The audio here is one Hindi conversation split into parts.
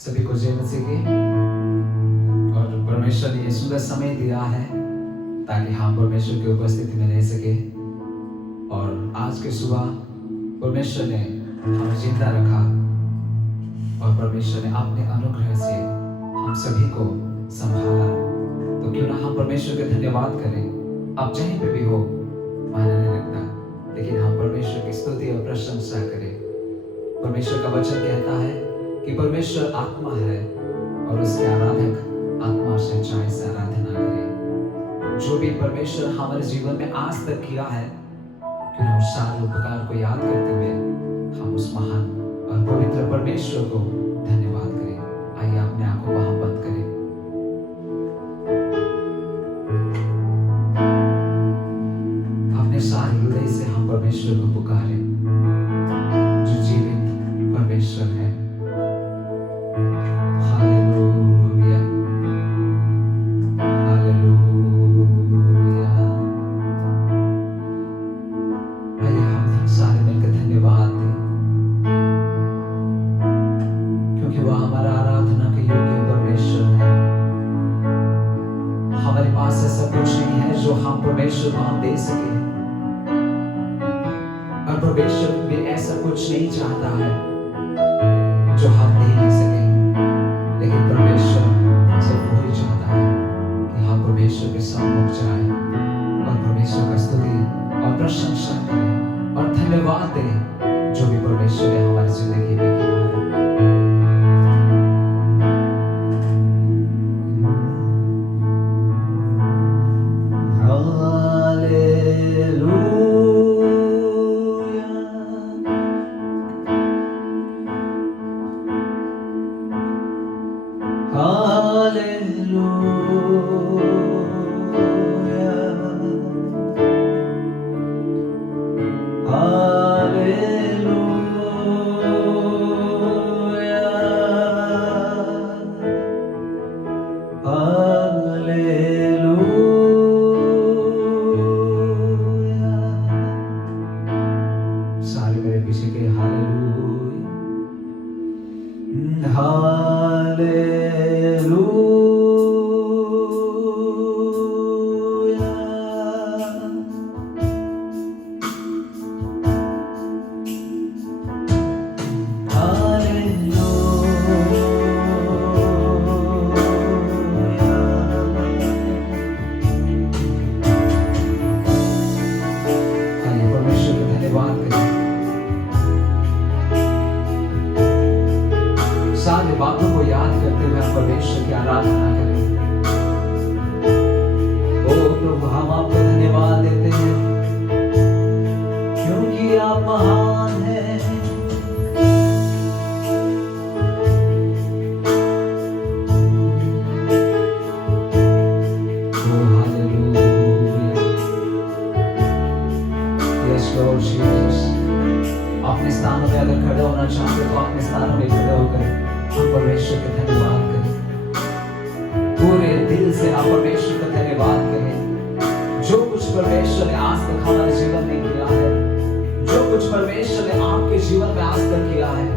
सभी को जय मसीह की। और परमेश्वर ने ये सुंदर समय दिया है ताकि हम परमेश्वर की उपस्थिति में रह सके। और आज के सुबह परमेश्वर ने हमें जिंदा रखा और परमेश्वर ने अपने अनुग्रह से हम सभी को संभाला। तो क्यों ना हम परमेश्वर का धन्यवाद करें। आप जहीं पे भी हो, मायने नहीं रखता, लेकिन हम परमेश्वर की स्तुति और प्रशंसा करें। परमेश्वर का वचन कहता है कि परमेश्वर आत्मा है और उसके आराधक आत्मा और सच्चाई से आराधना करें। जो भी परमेश्वर हमारे जीवन में आज तक किया है, क्यों ना उस सारे उपकार को याद करते हुए हम उस महान और पवित्र परमेश्वर को धन्यवाद करें। आइए अपने आंखों को हम बंद करें। अपने सारे हृदय से हम परमेश्वर को पुकारें जो जीवित परमेश्वर है। Hallelujah, hallelujah. आइए हम सारे मिलकर धन्यवाद दें, क्योंकि वह हमारा आराधना के योग्य परमेश्वर है। हमारे पास ऐसा कुछ नहीं है जो हम परमेश्वर को हम दे सके, और परमेश्वर भी ऐसा कुछ नहीं चाहता है जो हम दे नहीं सके। लेकिन परमेश्वर सिर्फ वही चाहता है कि हम परमेश्वर के सम्मुख जाएं और परमेश्वर का स्तुति और प्रशंसा करें और धन्यवाद दें जो भी परमेश्वर ने हमारी जिंदगी में किया है। सारे मेरे पीछे के हालेलुया, सारे बातों को याद करते हुए हम परमेश्वर की आराधना करें। ओ प्रभु, हम आपको धन्यवाद देते हैं क्योंकि आप महान हैं। ओ हालेलुया, यस लॉर्ड जीसस। अपने स्थानों में अगर खड़े होना चाहते तो अपने स्थानों में खड़े होकर हम परमेश्वर का धन्यवाद करें। पूरे दिल से आप परमेश्वर का धन्यवाद करें। जो कुछ परमेश्वर ने आज तक हमारे जीवन में किया है, जो कुछ परमेश्वर ने आपके जीवन में आज तक किया है,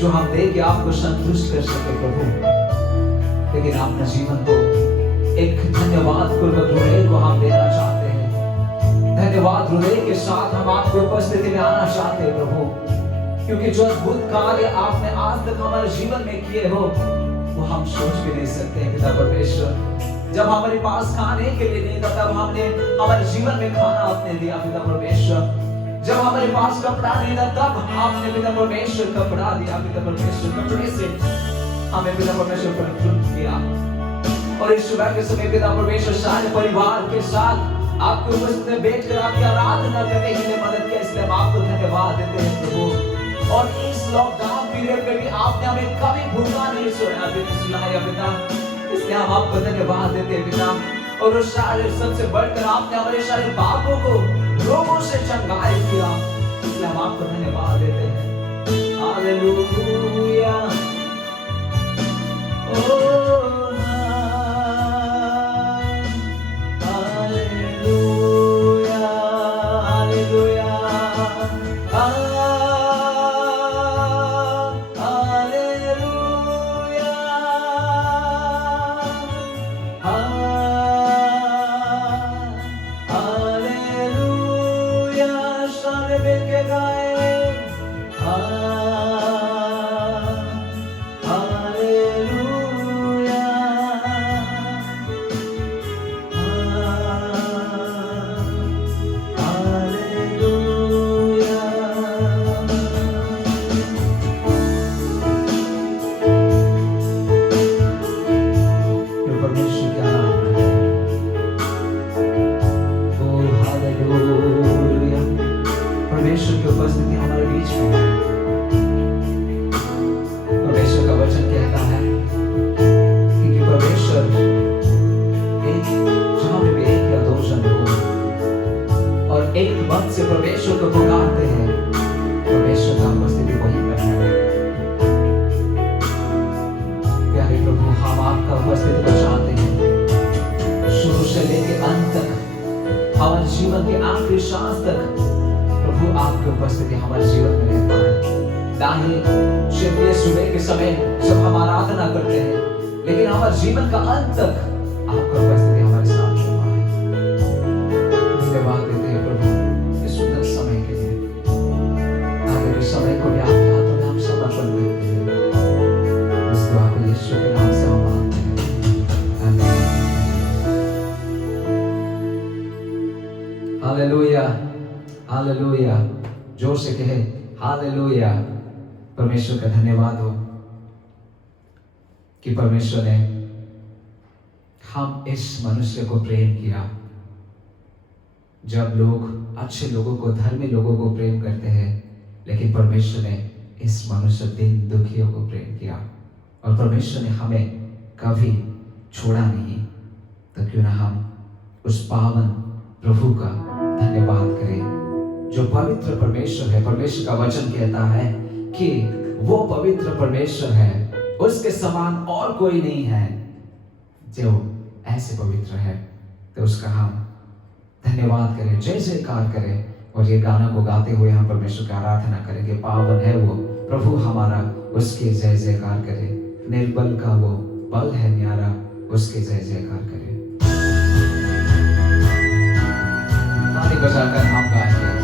जो हम दे के आपको संतुष्ट कर सके प्रभु, लेकिन अपने जीवन को एक धन्यवाद पूर्वक हृदय को हम देना चाहते हैं। धन्यवाद हृदय के साथ हम आपकी उपस्थिति में आना चाहते हैं प्रभु, क्योंकि जो अद्भुत कार्य आपने आज तक हमारे जीवन में किए हो वो हम सोच भी नहीं सकते हैं पिता परमेश्वर। जब हमारे पास खाने के लिए नहीं था तब हमने हमारे जीवन में खाना आपने दिया पिता परमेश्वर। जब हमारे पास कपड़ा नहीं था तब आपने पिता परमेश्वर कपड़ा दिया पिता परमेश्वर। कपड़े से हमें पिता परमेश्वर प्रस्तुत किया और इस सुबह के समय पिता परमेश्वर सारे परिवार के साथ आपके उपस्थिति में बैठकर आपकी आराधना करने के लिए मदद किया, इसलिए हम आपको धन्यवाद देते हैं प्रभु। और इस लॉकडाउन पीरियड में भी आपने हमें कभी भूखा नहीं सुनाया पिता, इसलिए हम आपको धन्यवाद देते हैं पिता। और उस सारे सबसे बढ़कर आपने हमारे सारे पापों को रोगों से चंगाई किया, इसलिए हम आपको धन्यवाद देते हैं। हालेलुया परमेश्वर को पुकारते हैं, परमेश्वर का उपस्थिति वहीं पर है। प्यारे प्रभु, हम आपका उपस्थिति को चाहते हैं, शुरू से लेकर अंत तक, हमारे जीवन के आखिरी सांस तक प्रभु आपकी उपस्थिति हमारे जीवन में रह पाए। ना ही सिर्फ ये सुबह के समय जब हम आराधना करते हैं, लेकिन हमारे जीवन का अंत तक आपका उपस्थिति हमारे साथ रह पाए। धन्यवाद देते हैं प्रभु सुंदर समय के लिए। आगे के समय को भी आपके हाथों में हम समर्पण करते हैं। इस दुआ को यीशु के नाम से हम मांगते हैं, आमीन। हालेलुया, हालेलुया, जोर से कहे हालेलुया। परमेश्वर का धन्यवाद हो कि परमेश्वर ने हम इस मनुष्य को प्रेम किया। जब लोग अच्छे लोगों को, धर्मी लोगों को प्रेम करते हैं, लेकिन परमेश्वर ने इस मनुष्य दीन दुखियों को प्रेम किया और परमेश्वर ने हमें कभी छोड़ा नहीं। तो क्यों ना हम उस पावन प्रभु का धन्यवाद करें जो पवित्र परमेश्वर है। परमेश्वर का वचन कहता है कि वो पवित्र परमेश्वर है, उसके समान और कोई नहीं है जो ऐसे पवित्र है। तो उसका हम धन्यवाद करें, जय जयकार करें और ये गाना को गाते हुए हम परमेश्वर की आराधना करेंगे। पावन है वो प्रभु हमारा, उसके जय जयकार करें। निर्बल का वो बल है न्यारा, उसके जय जयकार करें। ताली बजाकर हम गाएंगे।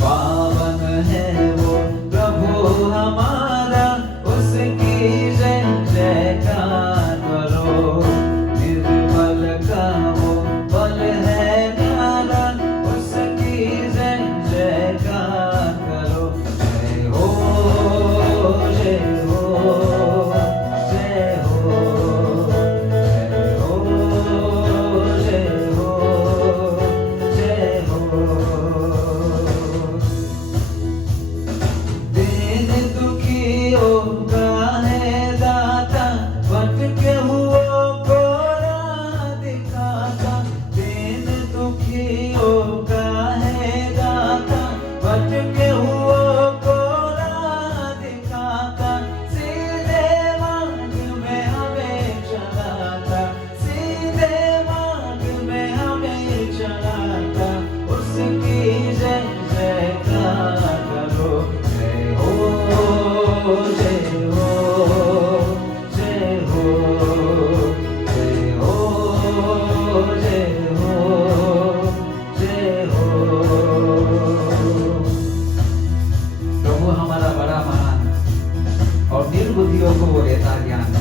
Wow. को वो देता ज्ञान,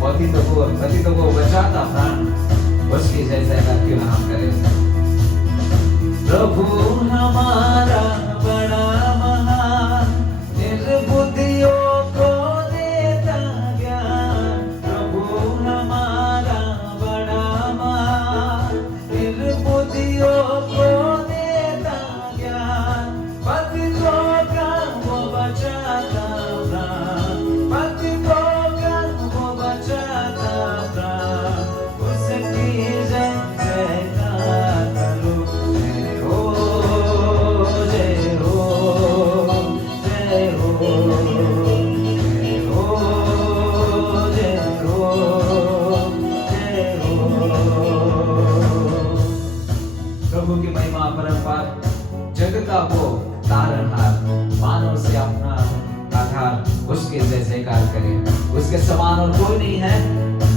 पतितों को बचाता प्राण, उसकी जय जयकार क्यों ना हम करें। प्रभु हमारा बड़ा महान, निर्बुद्धियों को देता ज्ञान। प्रभु हमारा बड़ा महान, निर्बुद्धियों को देता ज्ञान। पतितों का वो बचाता प्राण, पतितों का वो बचाता प्राण, उसकी जय जयकार करो। प्रभु की महिमा परंपार, जग का वो तारनहार, मानव से अपना आधार, उसके जय जयकार करे। उसके समान और कोई नहीं है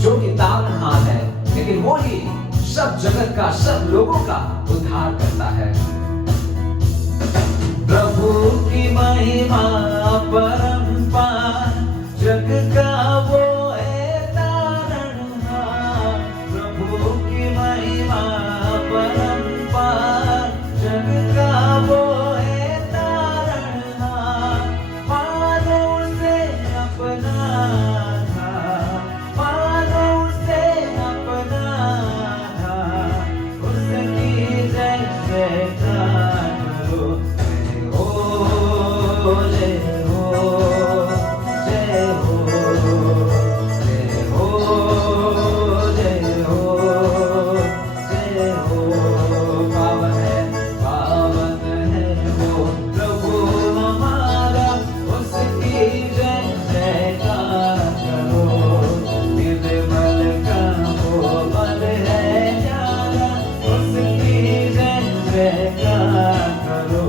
जो कि तारनहार है, लेकिन वो ही सब जगत का, सब लोगों का उद्धार करता है। प्रभु की महिमा परंपार, जग का वो है तारनहार। प्रभु की महिमा परंपार, जग का वो है तारनहार। मानो उसे अपना था, मानो उसे अपना था, उसकी जय जयकार करो। जय हो, जय हो, जय हो, जय हो, जय हो। पावन है वो प्रभु हमारा, उसकी जय जयकार करो। निर्मल का वो बल है न्यारा, उसकी जय जयकार करो।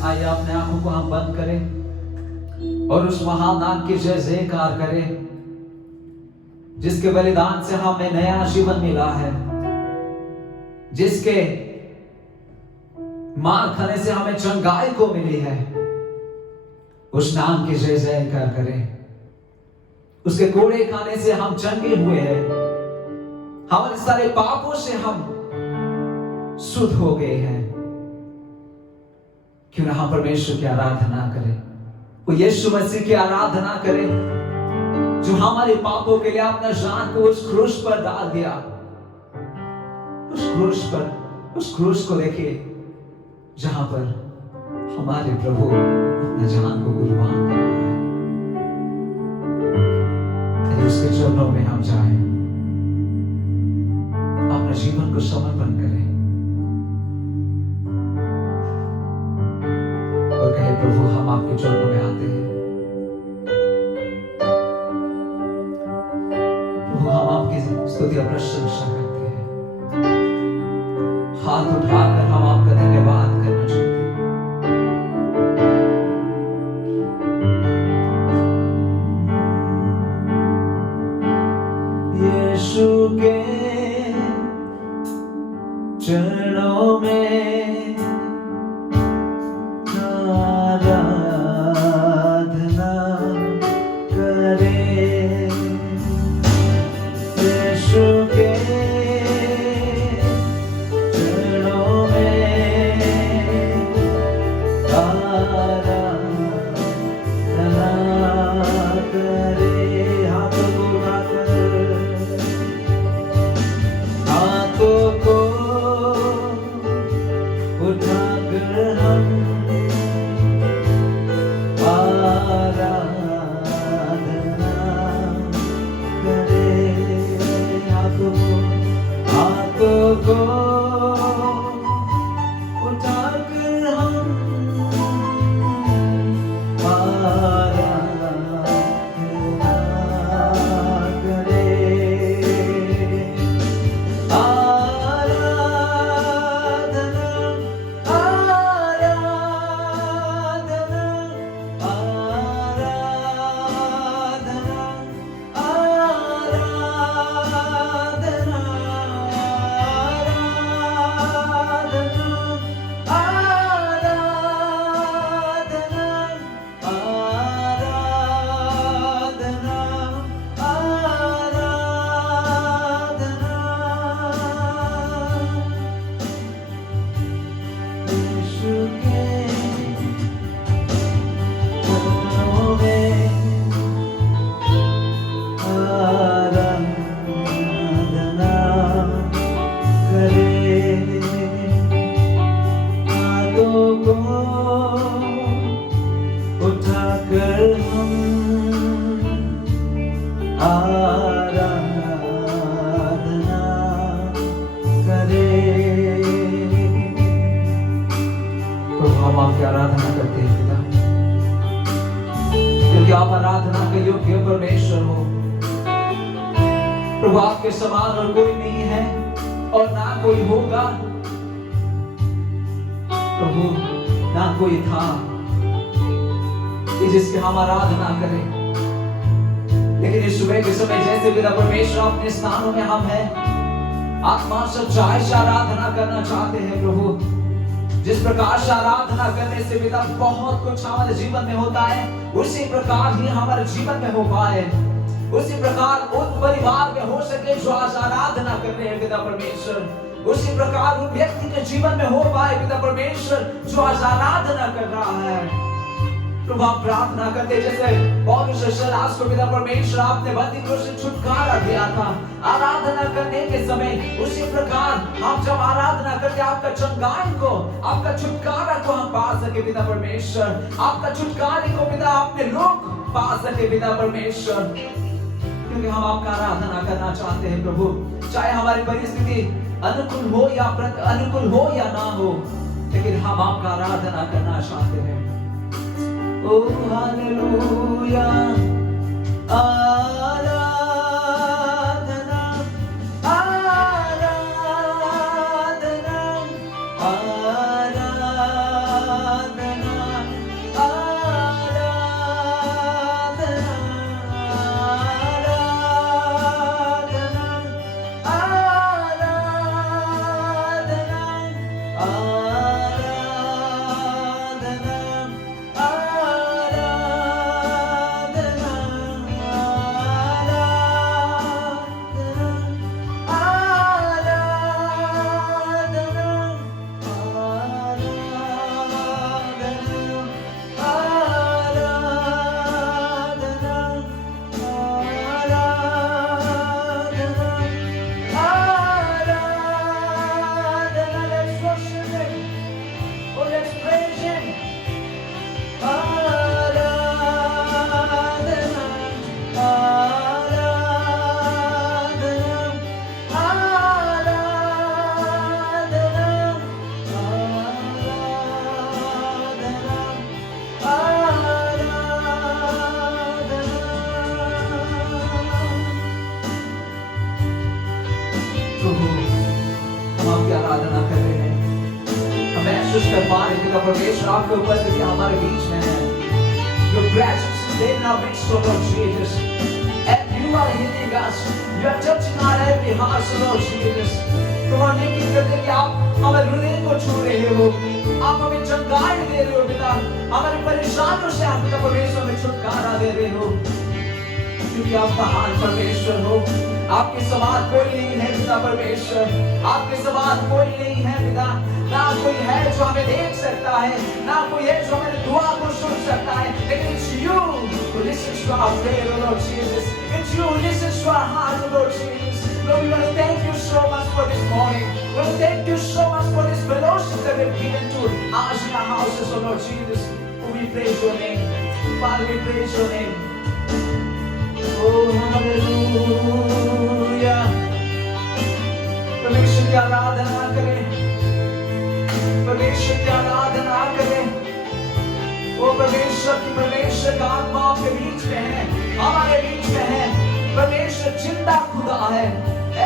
आइए अपने आंखों को हम बंद करें और उस महान नाम की जय जयकार करें, जिसके बलिदान से हमें नया जीवन मिला है, जिसके मार खाने से हमें चंगाई को मिली है। उस नाम की जय जयकार करें। उसके कोड़े खाने से हम चंगे हुए हैं, हमारे सारे पापों से हम शुद्ध हो गए हैं। क्यों ना हम परमेश्वर की आराधना करें, वो यीशु मसीह की आराधना करें, जो हमारे पापों के लिए अपना जान को उस क्रूस पर डाल दिया। उस क्रूस को देखिए, जहां पर हमारे प्रभु अपने जान को कुर्बान कर रहे हैं। उसके चरणों में हम जाएं, अपने जीवन को समर्पित चरणों में आते हैं। प्रभु हम आपकी स्तुति और प्रशंसा करते हैं। हाथ उठाकर हम आपका धन्यवाद करना चाहते हैं। यीशु के चरणों में आराधना करें। यीशु के चरणों में आराधना करें। हाथों को उठाकर हम आराधना करें। हाथों को उठाकर हम आराधना उठाकर हम आराधना करें। प्रभु हम आपकी आराधना करते हैं पिता, क्योंकि आप आराधना के योग्य परमेश्वर हो। प्रभु आपके समान और कोई नहीं है और ना कोई होगा। प्रभु ना कोई था कि जिसकी हम आराधना करें, लेकिन इस सुबह के समय जैसे पिता परमेश्वर अपने स्थानों में हम हैं, आत्मा सच्चाई से आराधना करना चाहते हैं। प्रभु जिस प्रकार से आराधना करने से पिता बहुत कुछ हमारे जीवन में होता है, उसी प्रकार ही हमारे जीवन में हो पाए, उसी प्रकार उन परिवार में हो सके जो आज आराधना कर रहे हैं पिता परमेश्वर, उसी प्रकार उन व्यक्ति के जीवन में हो पाए पिता परमेश्वर जो आज आराधना कर रहा है। प्रभु आप प्रार्थना करते जैसे पौलुस शैतान को पिता परमेश्वर आपने बंदी को से छुटकारा दिया था आराधना करने के समय, उसी प्रकार आप जब आराधना करते आपका चंगाई को, आपका छुटकारा को हम पा सके पिता परमेश्वर, आपका छुटकारे को पिता अपने लोग पा सके पिता परमेश्वर, क्योंकि हम आपका आराधना करना चाहते हैं। प्रभु चाहे हमारी परिस्थिति अनुकूल हो या ना हो, लेकिन हम आपका आराधना करना चाहते हैं। ओ हालेलुया आराधना आराधना आराधना आराधना प्रभु, हम आपकी आराधना कर रहे हैं। हम महसूस कर पा रहे हैं कि परमेश्वर आपके उपस्थिति हमारे बीच में है। Your presence is there in our midst, O Lord Jesus. And you are healing us. You are touching our every heart, O Lord Jesus. तो हम यकीन करते हैं कि आप हमारे हृदय को छू रहे हो, आप हमें चंगाई दे रहे हो पिता, हमारी परेशानियों से आप पिता परमेश्वर में छुटकारा दे रहे हो, क्योंकि आप महान परमेश्वर हो। आपके समान कोई नहीं है पिता परमेश्वर, आपके समान कोई नहीं है पिता। ना कोई है जो हमें देख सकता है, ना कोई है जो हमारी दुआ को सुन सकता है, लेकिन it's you who listens to our prayer, O Lord Jesus. It's you who listens to our heart, O Lord Jesus. Lord, we want to thank you so much for this morning. We want to thank you so much for this fellowship that we've given to us in our houses, O Lord Jesus. Oh, we praise your name. Father, we praise your name. Oh, hallelujah. परमेश्वर की आराधना करें, परमेश्वर की आराधना करें। वो परमेश्वर का आत्मा आपके बीच में है, हमारे बीच में है। परमेश्वर जिंदा खुदा है,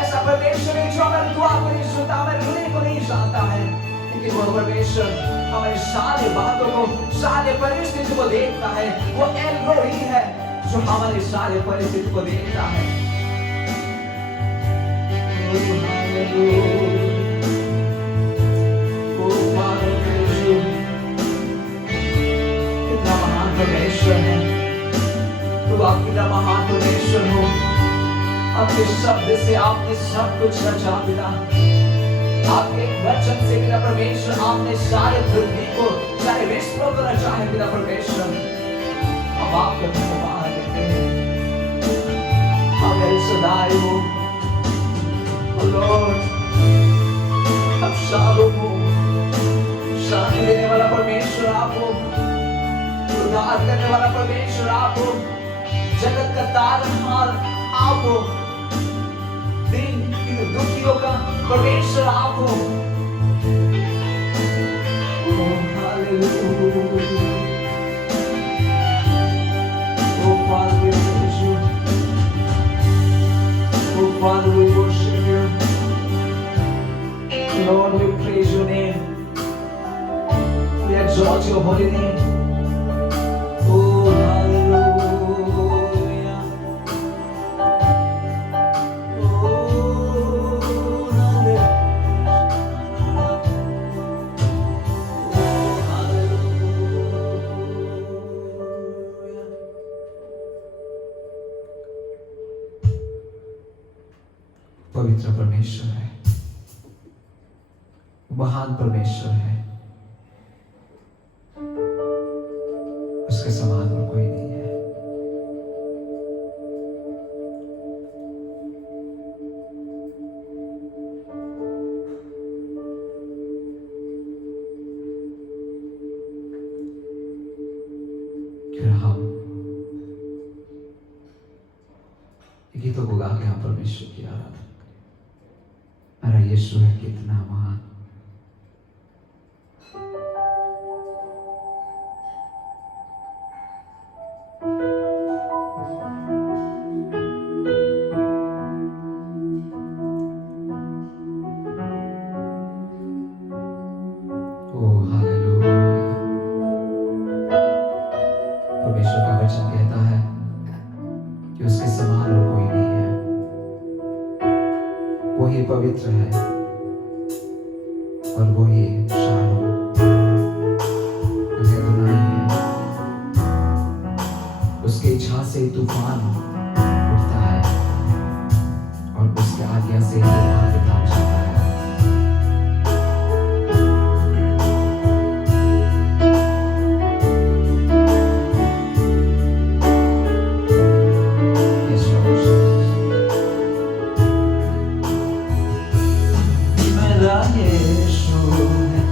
ऐसा परमेश्वर है जो हमारी दुआ को नहीं सुनता, हमारे हृदय को नहीं जानता है, लेकिन वो परमेश्वर हमारी सारी बातों को, सारी परिस्थिति को देखता है। वो एल रोही है जो हमारी सारी परिस्थिति को देखता है। कितना महान परमेश्वर है, तो आप कितना महान परमेश्वर हो। आपके शब्द से आपने सब कुछ रचा पिता, आपके वचन से पिता परमेश्वर आपने सारे पृथ्वी को, सारे विश्व को रचा है पिता परमेश्वर। अब आपका धन्यवाद देते हैं, आप एल शदाई हो लॉर्ड, अब शालोम हो, शांति देने वाला परमेश्वर आप हो, उद्धार करने वाला परमेश्वर आप हो, जगत का तारनहार आप हो, दिन दुखियों का परमेश्वर आप हो। Oh, hallelujah. Oh, Father, we praise you. Oh, Father, we worship you. Lord, we praise your name. We exalt your holy name. Oh, hallelujah. Oh, hallelujah. Oh, hallelujah. पवित्र परमेश्वर है, महान परमेश्वर है, उसके समान और कोई नहीं है। क्यों हम गीतों को गा के हम परमेश्वर की आराधना करें। मेरा यीशु है कितना महान, परमेश्वर का वचन कहता है कि उसके समान और कोई नहीं है। वो ही पवित्र है और वो ही शालोम, उसे दुनाई है। उसकी इच्छा से तूफान उठता है और उसके आज्ञा से ही आगे थाम जाता है। Yeshua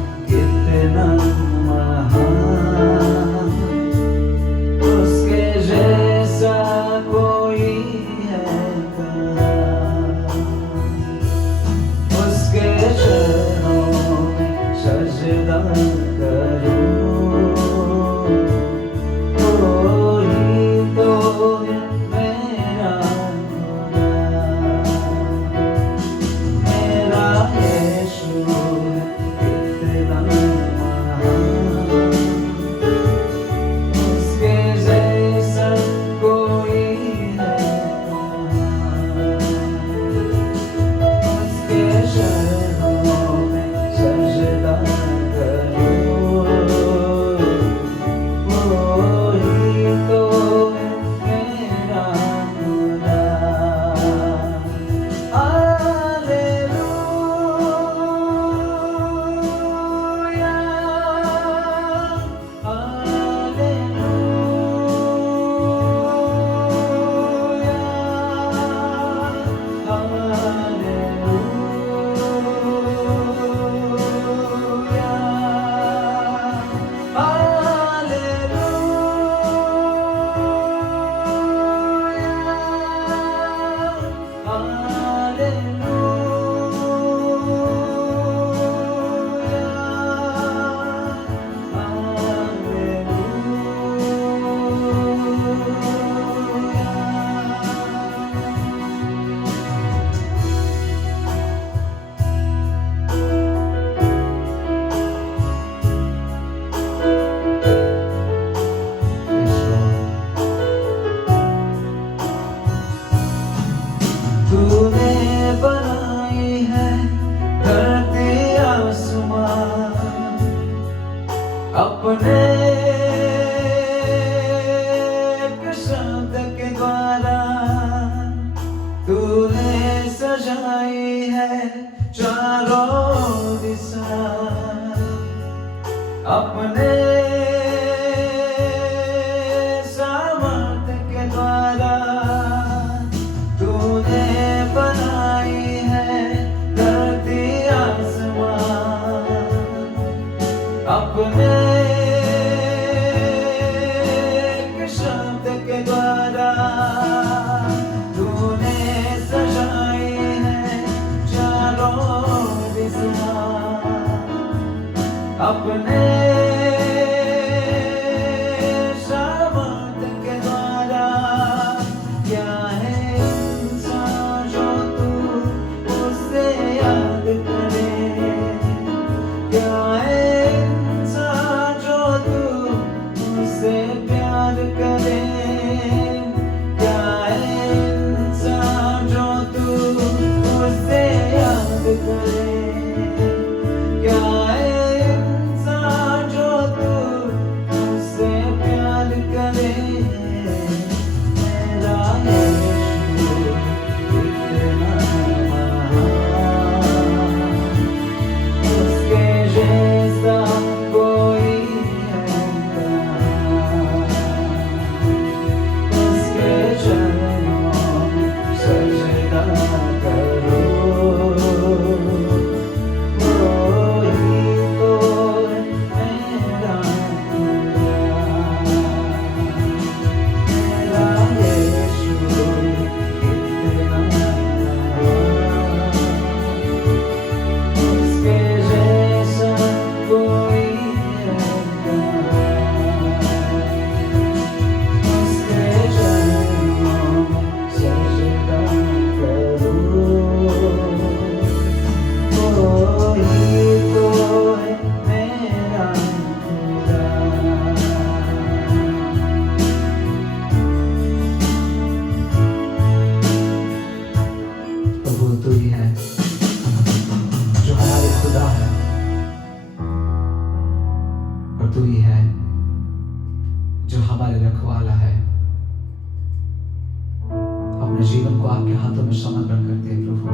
तूने बनाई है धरती आसमान अपने एक शब्द के द्वारा तूने सजाई है चारों दिशा अपने सामर्थ्य के द्वारा तूने बनाई है धरती आसमान अपने एक शब्द के द्वारा तूने सजाई है चारों दिशा अपने सामर्थ्य के द्वारा क्या है इंसान जो तू उससे याद करे क्या है इंसान जो तू उससे प्यार करे क्या है इंसान जो तू उससे याद करे क्या है इंसान जो तू उससे प्यार करे मेरा यीशु कितना महान उसके जैसा कोई है कहाँ उसके चरणों में सजदा करो तू ही है जो हमारे खुदा है और तू ही है जो हमारे रखवाला है अपने जीवन को आपके हाथों में समर्पण करते हैं प्रभु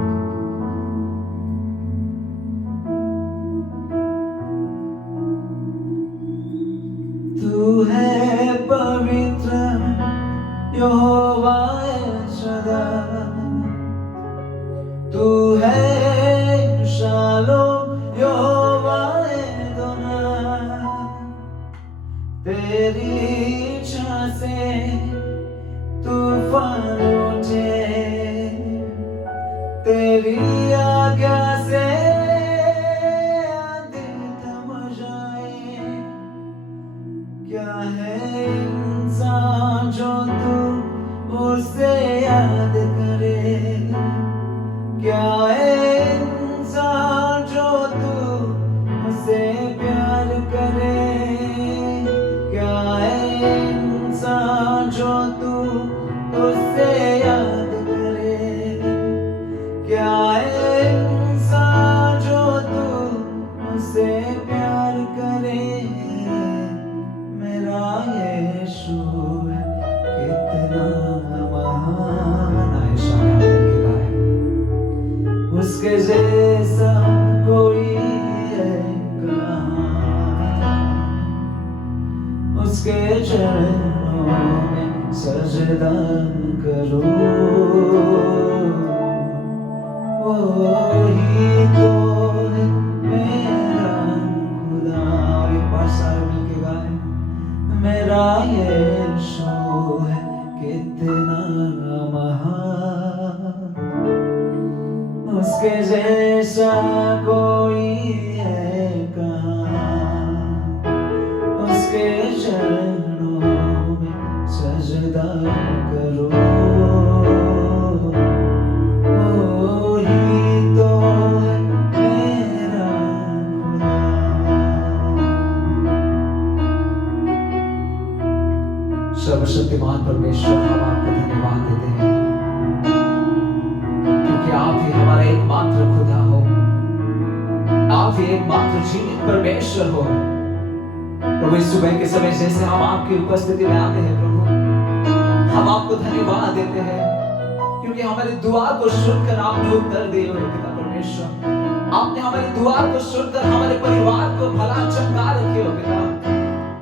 तू है पवित्र यहोवा सदा तू है शालोम यहोवा एदोनाई तेरी इच्छा से तूफान उठे तेरी आज्ञा से आंधी थम जाए क्या है इंसान जो तू उसे याद करे क्या है इंसान जो तू उसे प्यार करे क्या है इंसान जो तू उसे याद करे क्या है इंसान जो तू उसे प्यार करे मेरा यीशु है कितना महान उसके जैसा कोई है कहाँ उसके चरणों में सजदा करो वही तो है मेरा खुदा एक बार सारे मिलके गाए मेरा यीशु है कितना महान उसके जैसा कोई है कहाँ, उसके चरणों में सजदा करो, वो ही तो है मेरा खुदा। सर्वशक्तिमान परमेश्वर, हम आपको धन्यवाद देते हैं क्योंकि आप ही हमारा एकमात्र खुदा हो, आप ही एकमात्र जीवित परमेश्वर हो। प्रभु इस सुबह के समय जैसे हम आपकी उपस्थिति में आते हैं प्रभु, हम आपको धन्यवाद देते हैं क्योंकि हमारी दुआ को सुनकर आपने उत्तर दिए हो पिता परमेश्वर। आपने हमारी दुआ को सुनकर हमारे परिवार को भला चमका रखे हो पिता।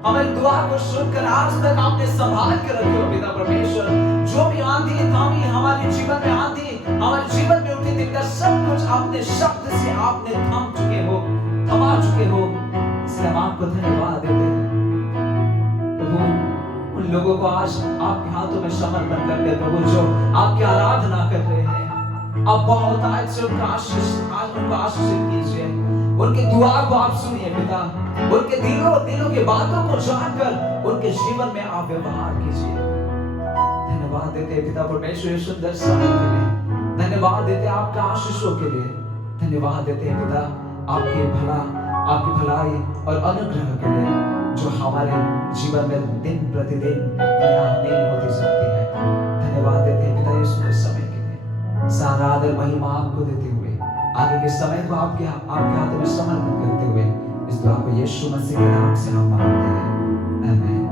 हमारी दुआ को सुनकर आज तक आपने संभाल के रखे हो पिता परमेश्वर। जो भी आंधी थामी हमारे जीवन में आंधी हमारे जीवन में उठी थी, सब कुछ आपने शब्द से आपने थाम चुके हो, थमा चुके हो। इसलिए हम आपको धन्यवाद देते हैं प्रभु। उन लोगों को आज आपके हाथों में समर्पण कर दे प्रभु, जो आपकी आराधना कर रहे हैं। आप बहुत आज से उनका आशीषित कीजिए, उनकी दुआ को आप सुनिए पिता। उनके दिलों की बातों को जानकर उनके जीवन में आप व्यवहार कीजिए। धन्यवाद देते हैं पिता परमेश्वर इस सुंदर समय के लिए, धन्यवाद देते हैं आपका आशीषों के लिए, धन्यवाद देते हैं पिता आपकी भलाई और अनुग्रह के लिए जो हमारे जीवन में दिन प्रतिदिन नया नहीं होती जाती है। धन्यवाद देते हैं पिता इस सुंदर समय के लिए। सारा आदर महिमा आपको देते हुए आगे के समय को आपके हाथों में समर्पित करते हुए इस दुआ को यीशु मसीह के नाम से हम मांगते हैं, आमीन।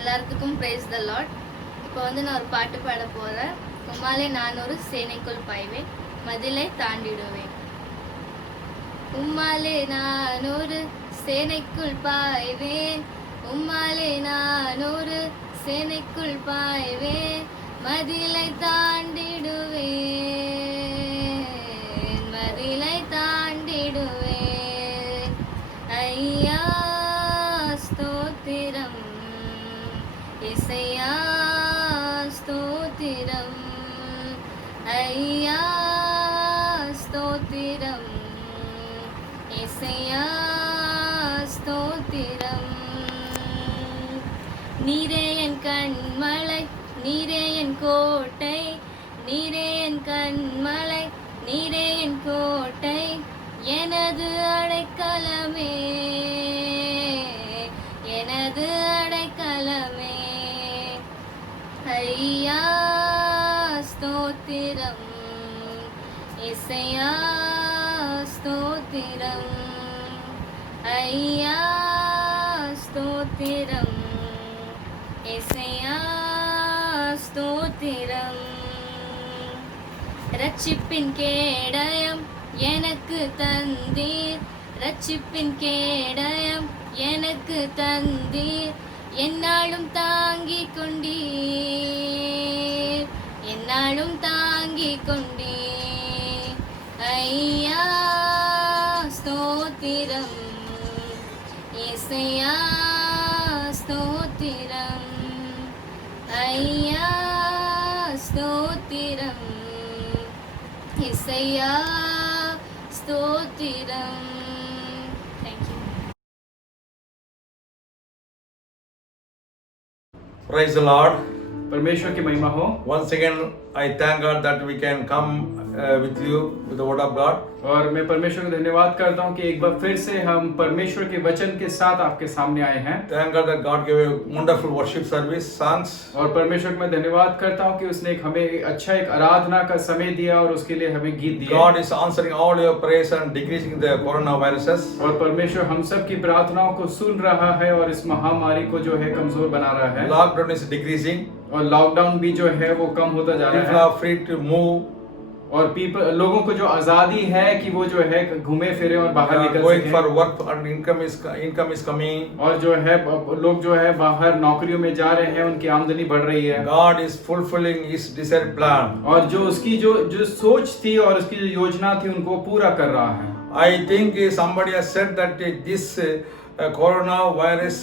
எல்லாத்துக்கும் பிரைஸ் த லார்ட். இப்போ நான் ஒரு பாட்டு பாட போகிறேன். உம்மாலே நான் ஒரு சேனைக்குள் பாய்வேன், மதிலை தாண்டிடுவேன். உம்மாலே நான் ஒரு சேனைக்குள் பாய்வேன், உம்மாலே நான் ஒரு சேனைக்குள் பாய்வேன், மதிலை தாண்டிடுவேன், மதிலை தாண்டிடுவேன். ஐயா ஸ்தோத்திரம், இசையா ஸ்தோத்திரம், ஐயா ஸ்தோத்திரம், இசையா ஸ்தோத்திரம். நீரே என் கண்மலை, நீரே என் கோட்டை, நீரே என் கண்மலை, நீரே என் கோட்டை, எனது அடைக்கலமே, எனது அடைக்கலமே. ஐயா ஸ்தோத்திரம், இசையா ஸ்தோத்திரம், ஐயா ஸ்தோத்திரம், இசையா ஸ்தோத்திரம். ரட்சிப்பின் கேடயம் எனக்கு தந்தீர், ரட்சிப்பின் கேடயம் எனக்கு தந்தீர், என்னாலும் தாங்கிக் கொண்டீர், என்னாலும் தாங்கிக் கொண்டீர். ஐயா ஸ்தோத்திரம், இசையா ஸ்தோத்திரம், ஐயா ஸ்தோத்திரம், இசையா ஸ்தோத்திரம். தேங்க்யூ. Praise the Lord. परमेश्वर की महिमा हो. Once again, I thank God that we can come with you with the word of God. और मैं परमेश्वर को धन्यवाद करता हूँ कि एक बार फिर से हम परमेश्वर के वचन के साथ आपके सामने आए हैं. Thank God that God gave a wonderful worship service, songs. और परमेश्वर को मैं धन्यवाद करता हूँ कि उसने हमें एक आराधना का समय दिया और उसके लिए हमें गीत दिए. God is answering all your prayers and decreasing the coronaviruses. और परमेश्वर हम सब की प्रार्थनाओं को सुन रहा है और इस महामारी को जो है कमजोर बना रहा है. Lockdown is decreasing. और लॉकडाउन भी जो है वो कम होता जा रहा है. People are free to move और लोगों को जो आजादी है कि वो जो है घूमे फिरे और बाहर निकल going सकें। for work and income is coming. और जो है लोग जो है बाहर नौकरियों में जा रहे हैं, उनकी आमदनी बढ़ रही है। God is fulfilling His desired plan. और जो उसकी जो सोच थी और उसकी जो योजना थी उनको पूरा कर रहा है। I think somebody has said that this coronavirus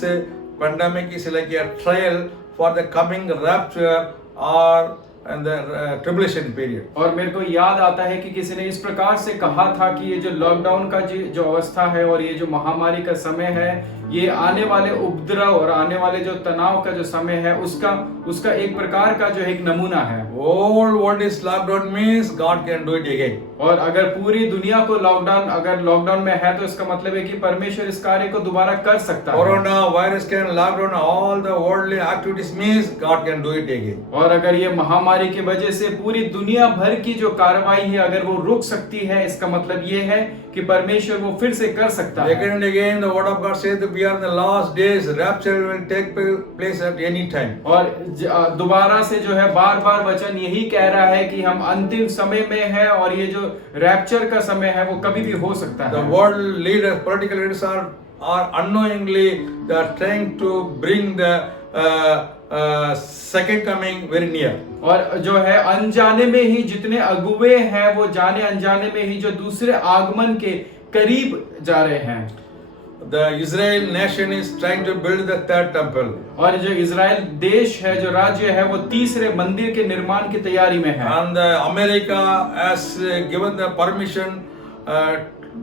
pandemic is like a trial for the coming rapture or and the tribulation period. और मेरे को याद आता है कि किसी ने इस प्रकार से कहा था कि ये जो लॉकडाउन का जो अवस्था है और ये जो महामारी का समय है, ये आने वाले उपद्रव और आने वाले जो तनाव का जो समय है उसका एक प्रकार का जो एक नमूना है। Whole world is lockdown means God can do it again. और अगर पूरी दुनिया को लॉकडाउन में है तो इसका मतलब है कि परमेश्वर इस कार्य को दोबारा कर सकता है। Corona virus can lock down all the worldly activities means God can do it again. और अगर ये महामारी की वजह से पूरी दुनिया भर की जो कार्रवाई है अगर वो रुक सकती है, इसका मतलब ये है कि परमेश्वर वो फिर से कर सकता है। Again and again the word of God says that we are in the last days, rapture will take place at any time. और दोबारा से जो है बार-बार वचन यही कह रहा है कि हम अंतिम समय में है और ये जो रैप्चर का समय है वो कभी भी हो सकता The है। world leaders, political leaders are unknowingly they are trying to bring the second coming very near. और जो है अनजाने में ही जितने अगुवे हैं वो जाने अनजाने में ही जो दूसरे आगमन के करीब जा रहे हैं। The Israel nation is trying to build the third temple. और जो इजराइल देश है, जो राज्य है, वो तीसरे मंदिर के निर्माण की तैयारी में है। And America has given the permission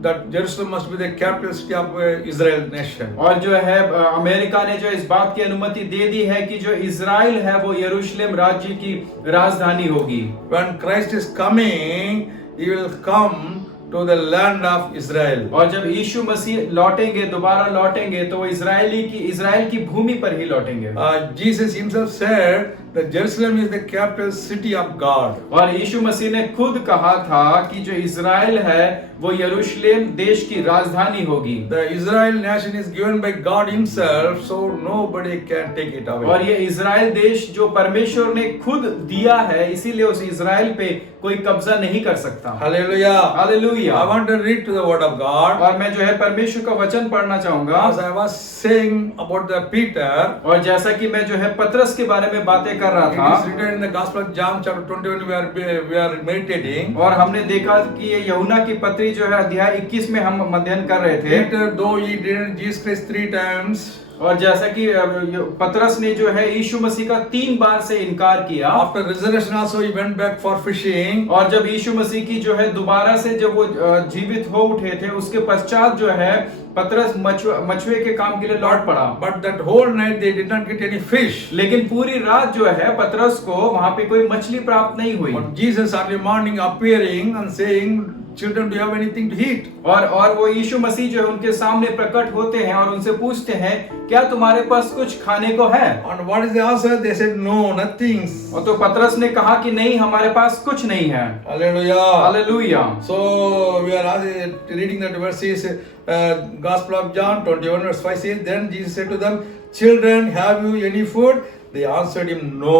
that Jerusalem must be the capital city of Israel nation. और जो है अमेरिका ने जो इस बात की अनुमति दे दी है कि जो इजराइल है वो यरूशलेम राज्य की राजधानी होगी। When Christ is coming, He will come to the land of Israel. और जब यीशु मसीह लौटेंगे, दोबारा लौटेंगे, तो वो इजराइल की भूमि पर ही लौटेंगे। Jesus himself said that Jerusalem is the capital city of God. और यीशु मसीह ने खुद कहा था कि जो इजराइल है वो यरूशलेम देश की राजधानी होगी। The Israel nation is given by God himself, so nobody can take it away. और ये इजराइल देश जो परमेश्वर ने खुद दिया है, इसीलिए उस इजराइल पे कोई कब्जा नहीं कर सकता। Hallelujah. Hallelujah. I want to read to the word of God. और मैं जो है परमेश्वर का वचन पढ़ना चाहूंगा। As I was saying about the Peter, और जैसा कि मैं जो है पतरस के बारे में बातें कर रहा it था, is written in the Gospel of John chapter 21 we are meditating. और हमने देखा कि ये यूहन्ना की पत्री जो है अध्याय 21 में हम अध्ययन कर रहे थे। Peter, though he denied Jesus Christ 3 times, और जैसा कि पतरस ने जो है यीशु मसीह का 3 बार से इनकार किया। after resurrection also he went back for fishing. और जब यीशु मसीह की जो है दोबारा से जब वो जीवित हो उठे थे, उसके पश्चात जो है पतरस मछुए के काम के लिए लौट पड़ा। But that whole night they did not get any fish. लेकिन पूरी रात जो है पतरस को वहां पे कोई मछली प्राप्त नहीं हुई। But Jesus early morning appearing and saying, children, do you have anything to eat? और वो यीशु मसीह जो है उनके सामने प्रकट होते हैं और उनसे पूछते हैं, क्या तुम्हारे पास कुछ खाने को है? And what is the answer? They said, no, nothing. और तो पतरस ने कहा कि नहीं, हमारे पास कुछ नहीं है। Hallelujah. Hallelujah. So we are reading that verses, Gospel of John 21 verse 5 says, then Jesus said to them, children, have you any food? They answered him, no.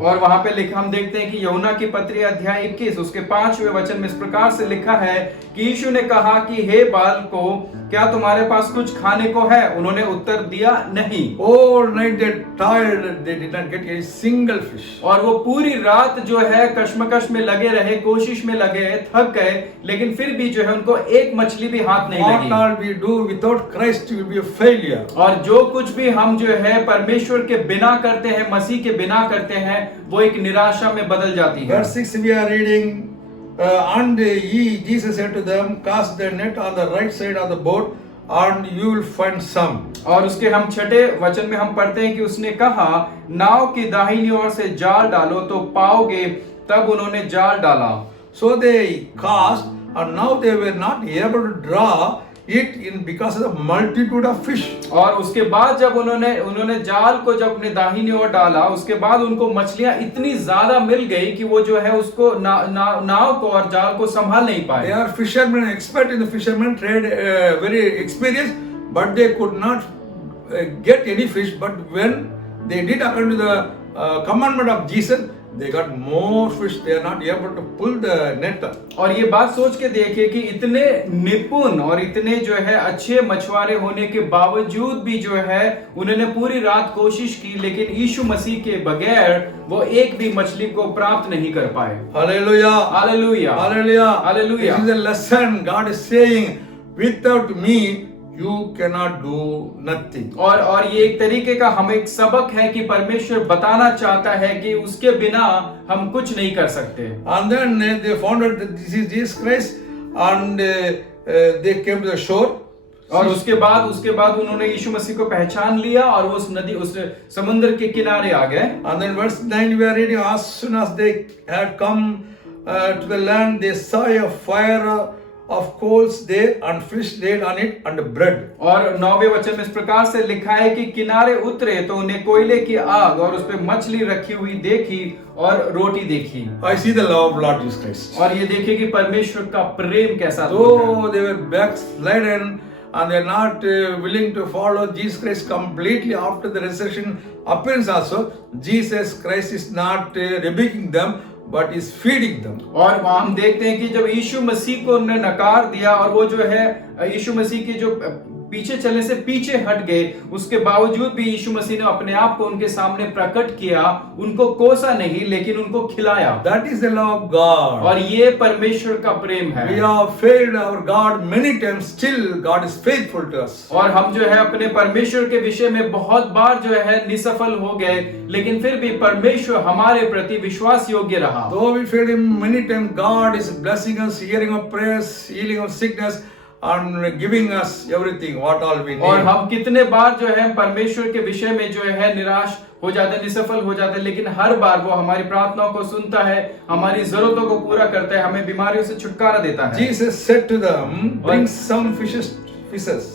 और वहां पे लिखा हम देखते हैं कि यूहन्ना की पत्री अध्याय 21 उसके 5वें वचन में इस प्रकार से लिखा है कि यीशु ने कहा कि हे बालको, क्या तुम्हारे पास कुछ खाने को है? उन्होंने उत्तर दिया, नहीं। All night they tired, they did not get a single fish. और वो पूरी रात जो है कश्मकश में लगे रहे, कोशिश में लगे, थक गए, लेकिन फिर भी जो है उनको एक मछली भी हाथ नहीं What लगी। all we do without Christ will be a failure. और जो कुछ भी हम जो है परमेश्वर के बिना करते हैं, मसीह के बिना करते हैं, वो एक निराशा में बदल जाती है। Verse 6 we are reading, and Jesus said to them, cast the net on the right side of the boat and you will find some. और उसके हम 6वें वचन में हम पढ़ते हैं कि उसने कहा, नाव की दाहिनी ओर से जाल डालो तो पाओगे। तब उन्होंने जाल डाला। So they cast, and now they were not able to draw it in because of the multitude of fish. और उसके बाद जब उन्होंने जाल को जब अपने दाहिनी ओर डाला, उसके बाद उनको मछलियां इतनी ज्यादा मिल गई कि वो जो है उसको नाव को और जाल को संभाल नहीं They पाए। are fishermen, expert in the fishermen trade, very experienced, but they could not get any fish. But when they did according to the commandment of Jesus, they got more fish. They are not able to pull the net. और ये बात सोच के देखिए कि इतने निपुण और इतने जो है अच्छे मछुआरे होने के बावजूद भी जो है उन्होंने पूरी रात कोशिश की, लेकिन यीशु मसीह के बगैर वो एक भी मछली को प्राप्त नहीं कर पाए। Hallelujah. Hallelujah, Hallelujah. Hallelujah. This is a lesson God is saying, without me you cannot do nothing. और ये एक तरीके का हम एक सबक है कि परमेश्वर बताना चाहता है कि उसके बिना हम कुछ नहीं कर सकते। And then they found out that this is Jesus Christ, and they came to the shore. और उसके बाद उन्होंने यीशु मसीह को पहचान लिया और वो उस समुद्र के किनारे आ गए। And then verse 9 we are reading, as soon as they had come to the land, they saw a fire of coals there, and fish laid on it, and bread. और 9वें वचन में इस प्रकार से लिखा है कि किनारे उतरे तो उन्हें कोयले की आग और उस पे मछली रखी हुई देखी और रोटी देखी। I see the love of Lord Jesus Christ. और ये देखिए कि परमेश्वर का प्रेम कैसा Though they were backslidden and they are not willing to follow Jesus Christ completely after the resurrection appearance also, Jesus Christ is not rebuking them, but is feeding them. और हम देखते हैं कि जब यीशु मसीह को उन्होंने नकार दिया और वो जो है यीशु मसीह के जो पीछे चलने से पीछे हट गए, उसके बावजूद भी यीशु मसीह ने अपने आप को उनके सामने प्रकट किया, उनको कोसा नहीं लेकिन उनको खिलाया। That is the love of God. और ये परमेश्वर का प्रेम है। We have failed our God many times, still God is faithful to us. और हम जो है अपने परमेश्वर के विषय में बहुत बार जो है निसफल हो गए, लेकिन फिर भी परमेश्वर हमारे प्रति विश्वास योग्य रहा। Though we failed Him many times, God is blessing us, hearing our prayers, healing our sickness, and giving us everything what all we need. और हम कितने बार जो है परमेश्वर के विषय में जो है निराश हो जाते, निसफल हो जाते, लेकिन हर बार वो हमारी प्रार्थनाओं को सुनता है, हमारी जरूरतों को पूरा करता है, हमें बीमारियों से छुटकारा देता है। Jesus said to them, bring some fishes.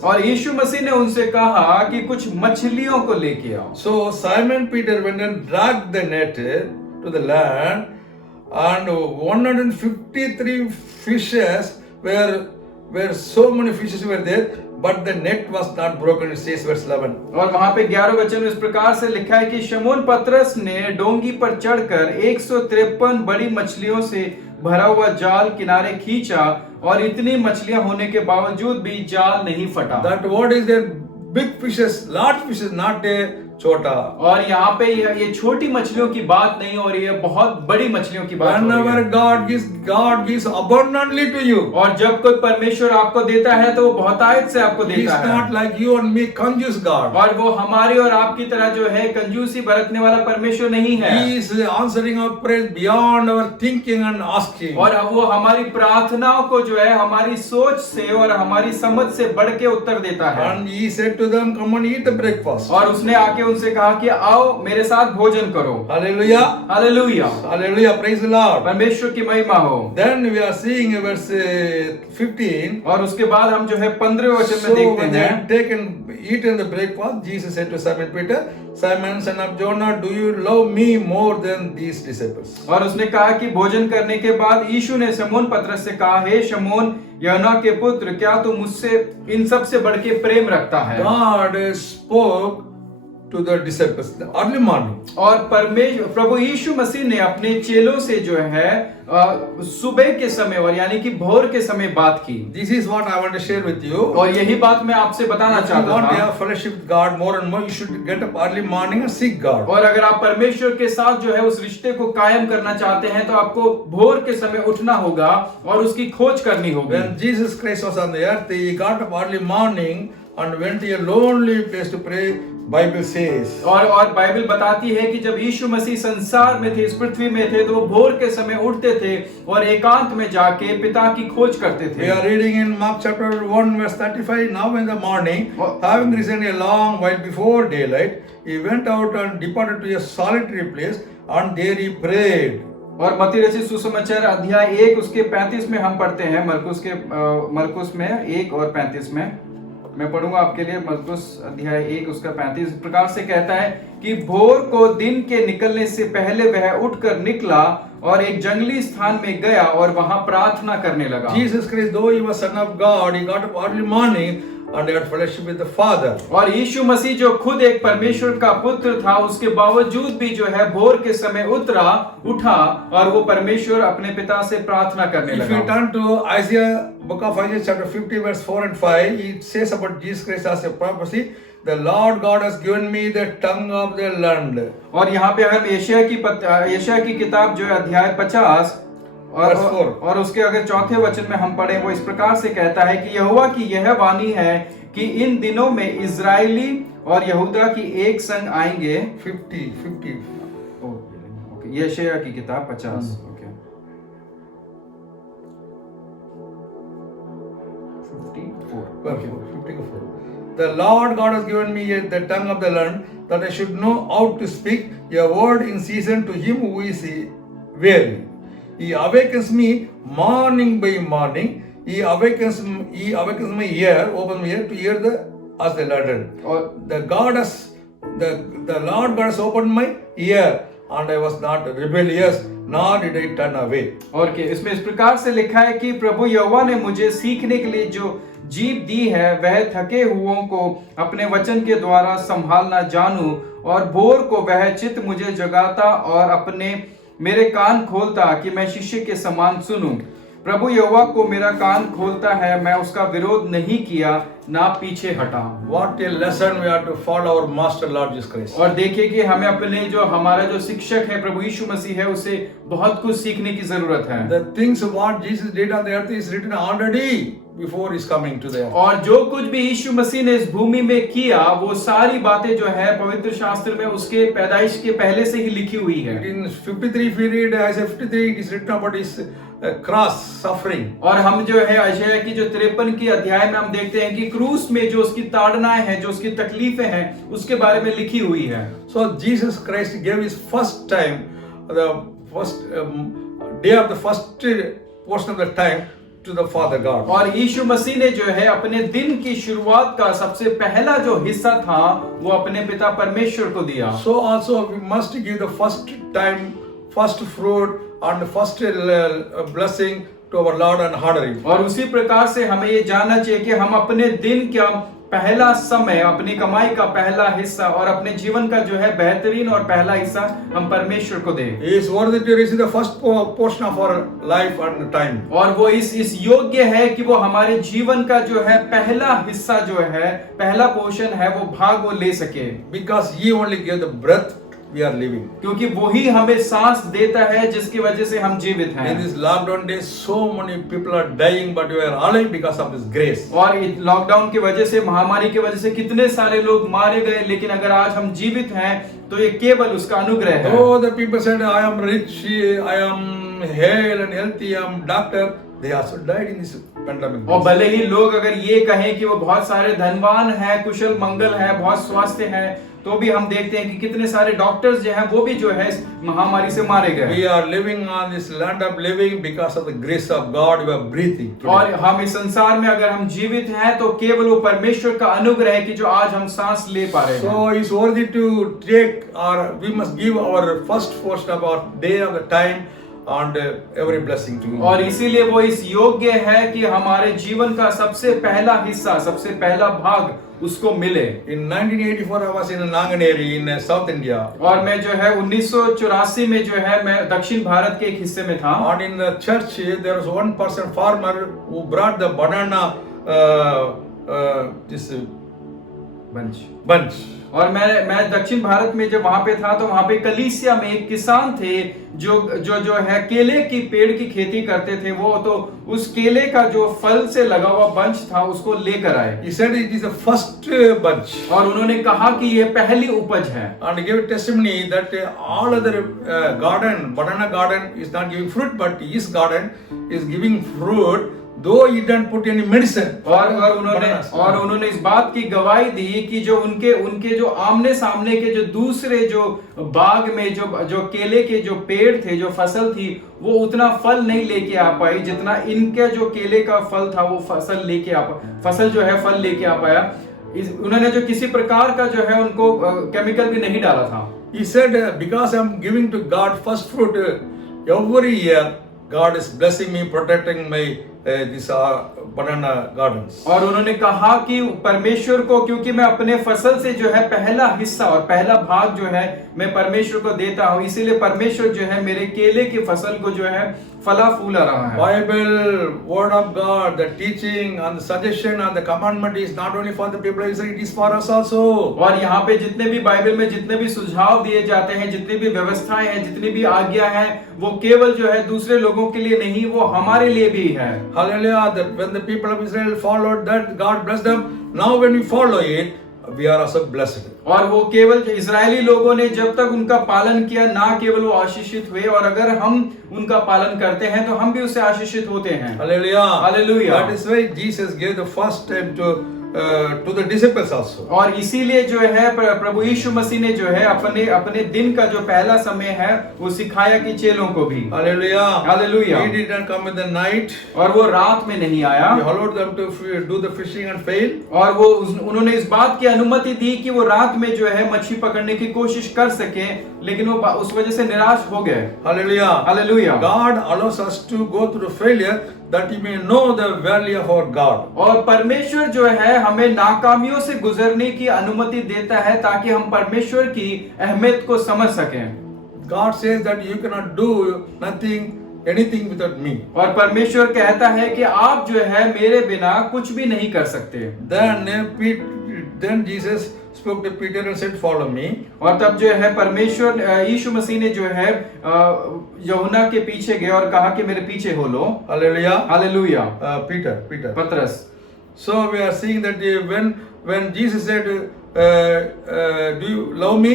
और यीशु मसीह ने उनसे कहा कि कुछ मछलियों को लेके आओ। So Simon Peter went and dragged the net to the land, and 153 fishes were so many fishes were there, but the net was not broken. It says verse 11. और वहां पे 11 वचन में इस प्रकार से लिखा है कि शमून पतरस ने डोंगी पर चढ़कर 153 बड़ी मछलियों से भरा हुआ जाल किनारे खींचा, और इतनी मछलियां होने के बावजूद भी जाल नहीं फटा। That what is there? Big fishes, large fishes, not a छोटा। और यहाँ पे ये छोटी मछलियों की बात नहीं हो रही है, बहुत बड़ी मछलियों की बात हो रही है। God gives abundantly to you. और जब कोई परमेश्वर आपको देता है तो वो बहुतायत से आपको देता है। He is not like you and me, कंजूस God. और वो हमारी और आपकी तरह जो है कंजूसी बरतने वाला परमेश्वर नहीं है। He is answering our prayers beyond our thinking and asking. और वो हमारी प्रार्थनाओं को जो है हमारी सोच से और हमारी समझ से बढ़ के उत्तर देता है। And he said to them, come and eat the breakfast. और उसने आके उनसे कहा कि आओ मेरे साथ भोजन करो। Hallelujah. Hallelujah. Hallelujah. Praise the Lord. परमेश्वर की महिमा हो। Then we are seeing verse 15. और उसके बाद हम जो है 15वें वचन में देखते when they हैं। had taken eaten the breakfast, Jesus said to Simon Peter, Simon, son of Jonah, do you love me more than these disciples? और उसने कहा कि भोजन करने के बाद यीशु ने शमून पतरस से कहा, हे शमून योना के पुत्र, क्या तू मुझसे इन सब से बढ़ के प्रेम रखता है? God spoke to the disciples early morning. और प्रभु यीशु मसीह ने अपने चेलों से जो है सुबह के समय और यानी कि भोर के समय बात की। This is what I want to share with you. और यही बात मैं आपसे बताना If you चाहता want to था। have fellowship with God more and more, you should get up early morning and seek God. और अगर आप परमेश्वर के साथ जो है उस रिश्ते को कायम करना चाहते हैं तो आपको भोर के समय उठना होगा और उसकी खोज करनी होगी। When Jesus Christ was on the earth, he got up early morning and went to a lonely place to pray. Bible says. और बाइबल बताती है कि जब यीशु मसीह संसार में थे, इस पृथ्वी में थे, तो वो भोर के समय उठते थे और एकांत में जाके पिता की खोज करते थे। We are reading in Mark chapter 1 verse 35. Now in the morning, having risen a long while before daylight, he went out and departed to a solitary place, and there he prayed. और मत्ती रचित सुसमाचार अध्याय 1 उसके 35 में हम पढ़ते हैं, मरकुस में 1 और 35 में मैं पढ़ूंगा आपके लिए। मरकुस अध्याय 1 उसका 35 इस प्रकार से कहता है कि भोर को दिन के निकलने से पहले वह उठकर निकला और एक जंगली स्थान में गया और वहां प्रार्थना करने लगा। Jesus Christ, though he was Son of God, he got up early morning and he had fellowship with the Father. और यीशु मसीह जो खुद एक परमेश्वर का पुत्र था, उसके बावजूद भी जो है भोर के समय उठा और वो परमेश्वर अपने पिता से प्रार्थना करने If you लगा। turn to Isaiah, book of Isaiah chapter 50 verse 4 and 5, it says about Jesus Christ as a prophecy, the Lord God has given me the tongue of the learned. और यहाँ पे अगर यशायाह की किताब जो है अध्याय 50 और उसके अगर चौथे वचन में हम पढ़े, वो इस प्रकार से कहता है कि यहोवा की यह वाणी है कि इन दिनों में इजरायली और यहूदा की एक संग आएंगे। 50 ओके, यशायाह की किताब 50 okay 54. The Lord God has given me the tongue of the learned, that I should know how to speak a word in season to him who is weary. He awakens me morning by morning. He awakens my ear, opens my ear to hear as the learned. The Lord God has opened my ear, and I was not rebellious, nor did I turn away. और इसमें इस प्रकार से लिखा है कि प्रभु यहोवा ने मुझे सीखने के लिए जो जीभ दी है, वह थके हुओं को अपने वचन के द्वारा संभालना जानूं, और भोर को वह चित्त मुझे जगाता और अपने मेरे कान खोलता कि मैं शिष्य के समान सुनूं। प्रभु यहोवा को मेरा कान खोलता है, मैं उसका विरोध नहीं किया, ना पीछे हटा। What a lesson we have to follow our Master Lord Jesus Christ. और देखिए कि हमें अपने हमारा जो शिक्षक है प्रभु यीशु मसीह है, उसे बहुत कुछ सीखने की जरूरत है। The things what Jesus did on the earth is written already before his coming to the earth. और जो कुछ भी यीशु मसीह ने इस भूमि में किया, वो सारी बातें जो है पवित्र शास्त्र में उसके पैदाइश के पहले से ही लिखी हुई है। In 53 if we read Isaiah 53, it is written about his cross suffering. और हम जो है यशायाह की जो 53 की अध्याय में हम देखते हैं कि क्रूस में जो उसकी ताड़नाएं हैं, जो उसकी तकलीफें हैं, उसके बारे में लिखी हुई है। So Jesus Christ gave his first time, the first day of the first portion of the time to the Father God. और यीशु मसीह ने जो है अपने दिन की शुरुआत का सबसे पहला जो हिस्सा था, वो अपने पिता परमेश्वर को दिया। So also we must give the first time, first fruit and first blessing to our Lord and honor him. और उसी प्रकार से हमें ये जानना चाहिए कि हम अपने दिन का पहला समय, अपनी कमाई का पहला हिस्सा और अपने जीवन का जो है बेहतरीन और पहला हिस्सा हम परमेश्वर को दें। He is worthy to receive the first portion of our life and time. और वो इस योग्य है कि वो हमारे जीवन का जो है पहला हिस्सा जो है, पहला पोर्शन है, वो भाग वो ले सके। Because he only gave the breath we are living. क्योंकि वही हमें सांस देता है जिसकी वजह से हम जीवित हैं। In this lockdown days, so many people are dying, but we are alive because of His grace. और लॉकडाउन की वजह से, महामारी की वजह से कितने सारे लोग मारे गए, लेकिन अगर आज हम जीवित हैं तो ये केवल उसका अनुग्रह है। Oh, the people said, I am rich, I am hale and healthy, I am doctor. They also died in this pandemic. और भले ही लोग अगर ये कहें कि वो बहुत सारे धनवान हैं, कुशल मंगल है, बहुत स्वास्थ्य है, तो भी हम देखते हैं कि कितने सारे डॉक्टर्स जो हैं वो भी जो है इस महामारी से मारे गए। We are living on this land of living because of the grace of God. We are breathing today. और हम इस संसार में अगर हम जीवित हैं तो केवल वो परमेश्वर का अनुग्रह है कि जो आज हम सांस ले पा रहे हैं। So it's worthy to take, or we must give our first portion of our day of the time and every blessing to Him. और इसीलिए वो इस योग्य है कि हमारे जीवन का सबसे पहला हिस्सा, सबसे पहला भाग उसको मिले। In 1984 I was in Nanganeri in South India. और मैं जो है 1984 में जो है मैं दक्षिण भारत के एक हिस्से में था। And in the church there was one person, farmer, who brought the banana this bunch. और मैं दक्षिण भारत में जब वहां पे था तो वहां पे कलीसिया में एक किसान थे जो है केले की पेड़ की खेती करते थे। वो तो उस केले का जो फल से लगा हुआ बंच था उसको लेकर आए। He said it is the first bunch. और उन्होंने कहा कि ये पहली उपज है। And he gave testimony that all other garden, banana garden is not giving fruit, but his garden is giving fruit, though he didn't put any medicine. और उन्होंने इस बात की गवाही दी कि जो उनके जो आमने सामने के जो दूसरे जो बाग में जो केले के जो पेड़ थे, जो फसल थी, वो उतना फल नहीं लेके आ पाई जितना इनके जो केले का फल था वो फसल जो है फल लेके आ पाया। उन्होंने जो किसी प्रकार का जो है उनको केमिकल भी नहीं डाला था। He said, because I am giving to God first fruit every year, God is blessing me, protecting my these banana gardens. और उन्होंने कहा कि परमेश्वर को, क्योंकि मैं अपने फसल से जो है पहला हिस्सा और पहला भाग जो है मैं परमेश्वर को देता हूँ, इसीलिए परमेश्वर जो है मेरे केले की फसल को जो है फला फूला रहा है। Bible, Word of God, the teaching and the suggestion and the commandment is not only for the people of Israel, it is for us also. और यहाँ पे जितने भी बाइबल में जितने भी सुझाव दिए जाते हैं, जितनी भी व्यवस्थाएं हैं, जितनी भी आज्ञा है, वो केवल जो है दूसरे लोगों के लिए नहीं, वो हमारे लिए भी है। Hallelujah. That when the people of Israel followed that, God blessed them. Now when we follow it, we are also blessed. और वो केवल इजरायली लोगों ने जब तक उनका पालन किया, ना केवल वो आशीषित हुए, और अगर हम उनका पालन करते हैं तो हम भी उससे आशीषित होते हैं। Hallelujah. Hallelujah. That is why Jesus gave the first time to the disciples also. और इसीलिए जो है प्रभु यीशु मसीह ने जो है अपने दिन का जो पहला समय है वो सिखाया कि चेलों को भी। Hallelujah. Hallelujah. He did not come in the night. और वो रात में नहीं आया। He allowed them to do the fishing and fail. और वो उन्होंने इस बात की अनुमति दी कि वो रात में जो है मछली पकड़ने की कोशिश कर सके, लेकिन वो उस वजह से निराश हो गए। Hallelujah. Hallelujah. God allows us to go through failure that we may know the value of our God. और परमेश्वर जो है हमें नाकामियों से गुजरने की अनुमति देता है ताकि हम परमेश्वर की अहमियत को समझ सकें। God says that you cannot do anything without me. और परमेश्वर कहता है कि आप जो है मेरे बिना कुछ भी नहीं कर सकते। Then Jesus spoke to Peter and said, "Follow me." और तब जो है परमेश्वर यीशु मसीह ने जो है यूहन्ना के पीछे गए और कहा कि मेरे पीछे हो लो। Hallelujah. हालेलुया। Peter. पतरस। So we are seeing that when Jesus said, "Do you love me?"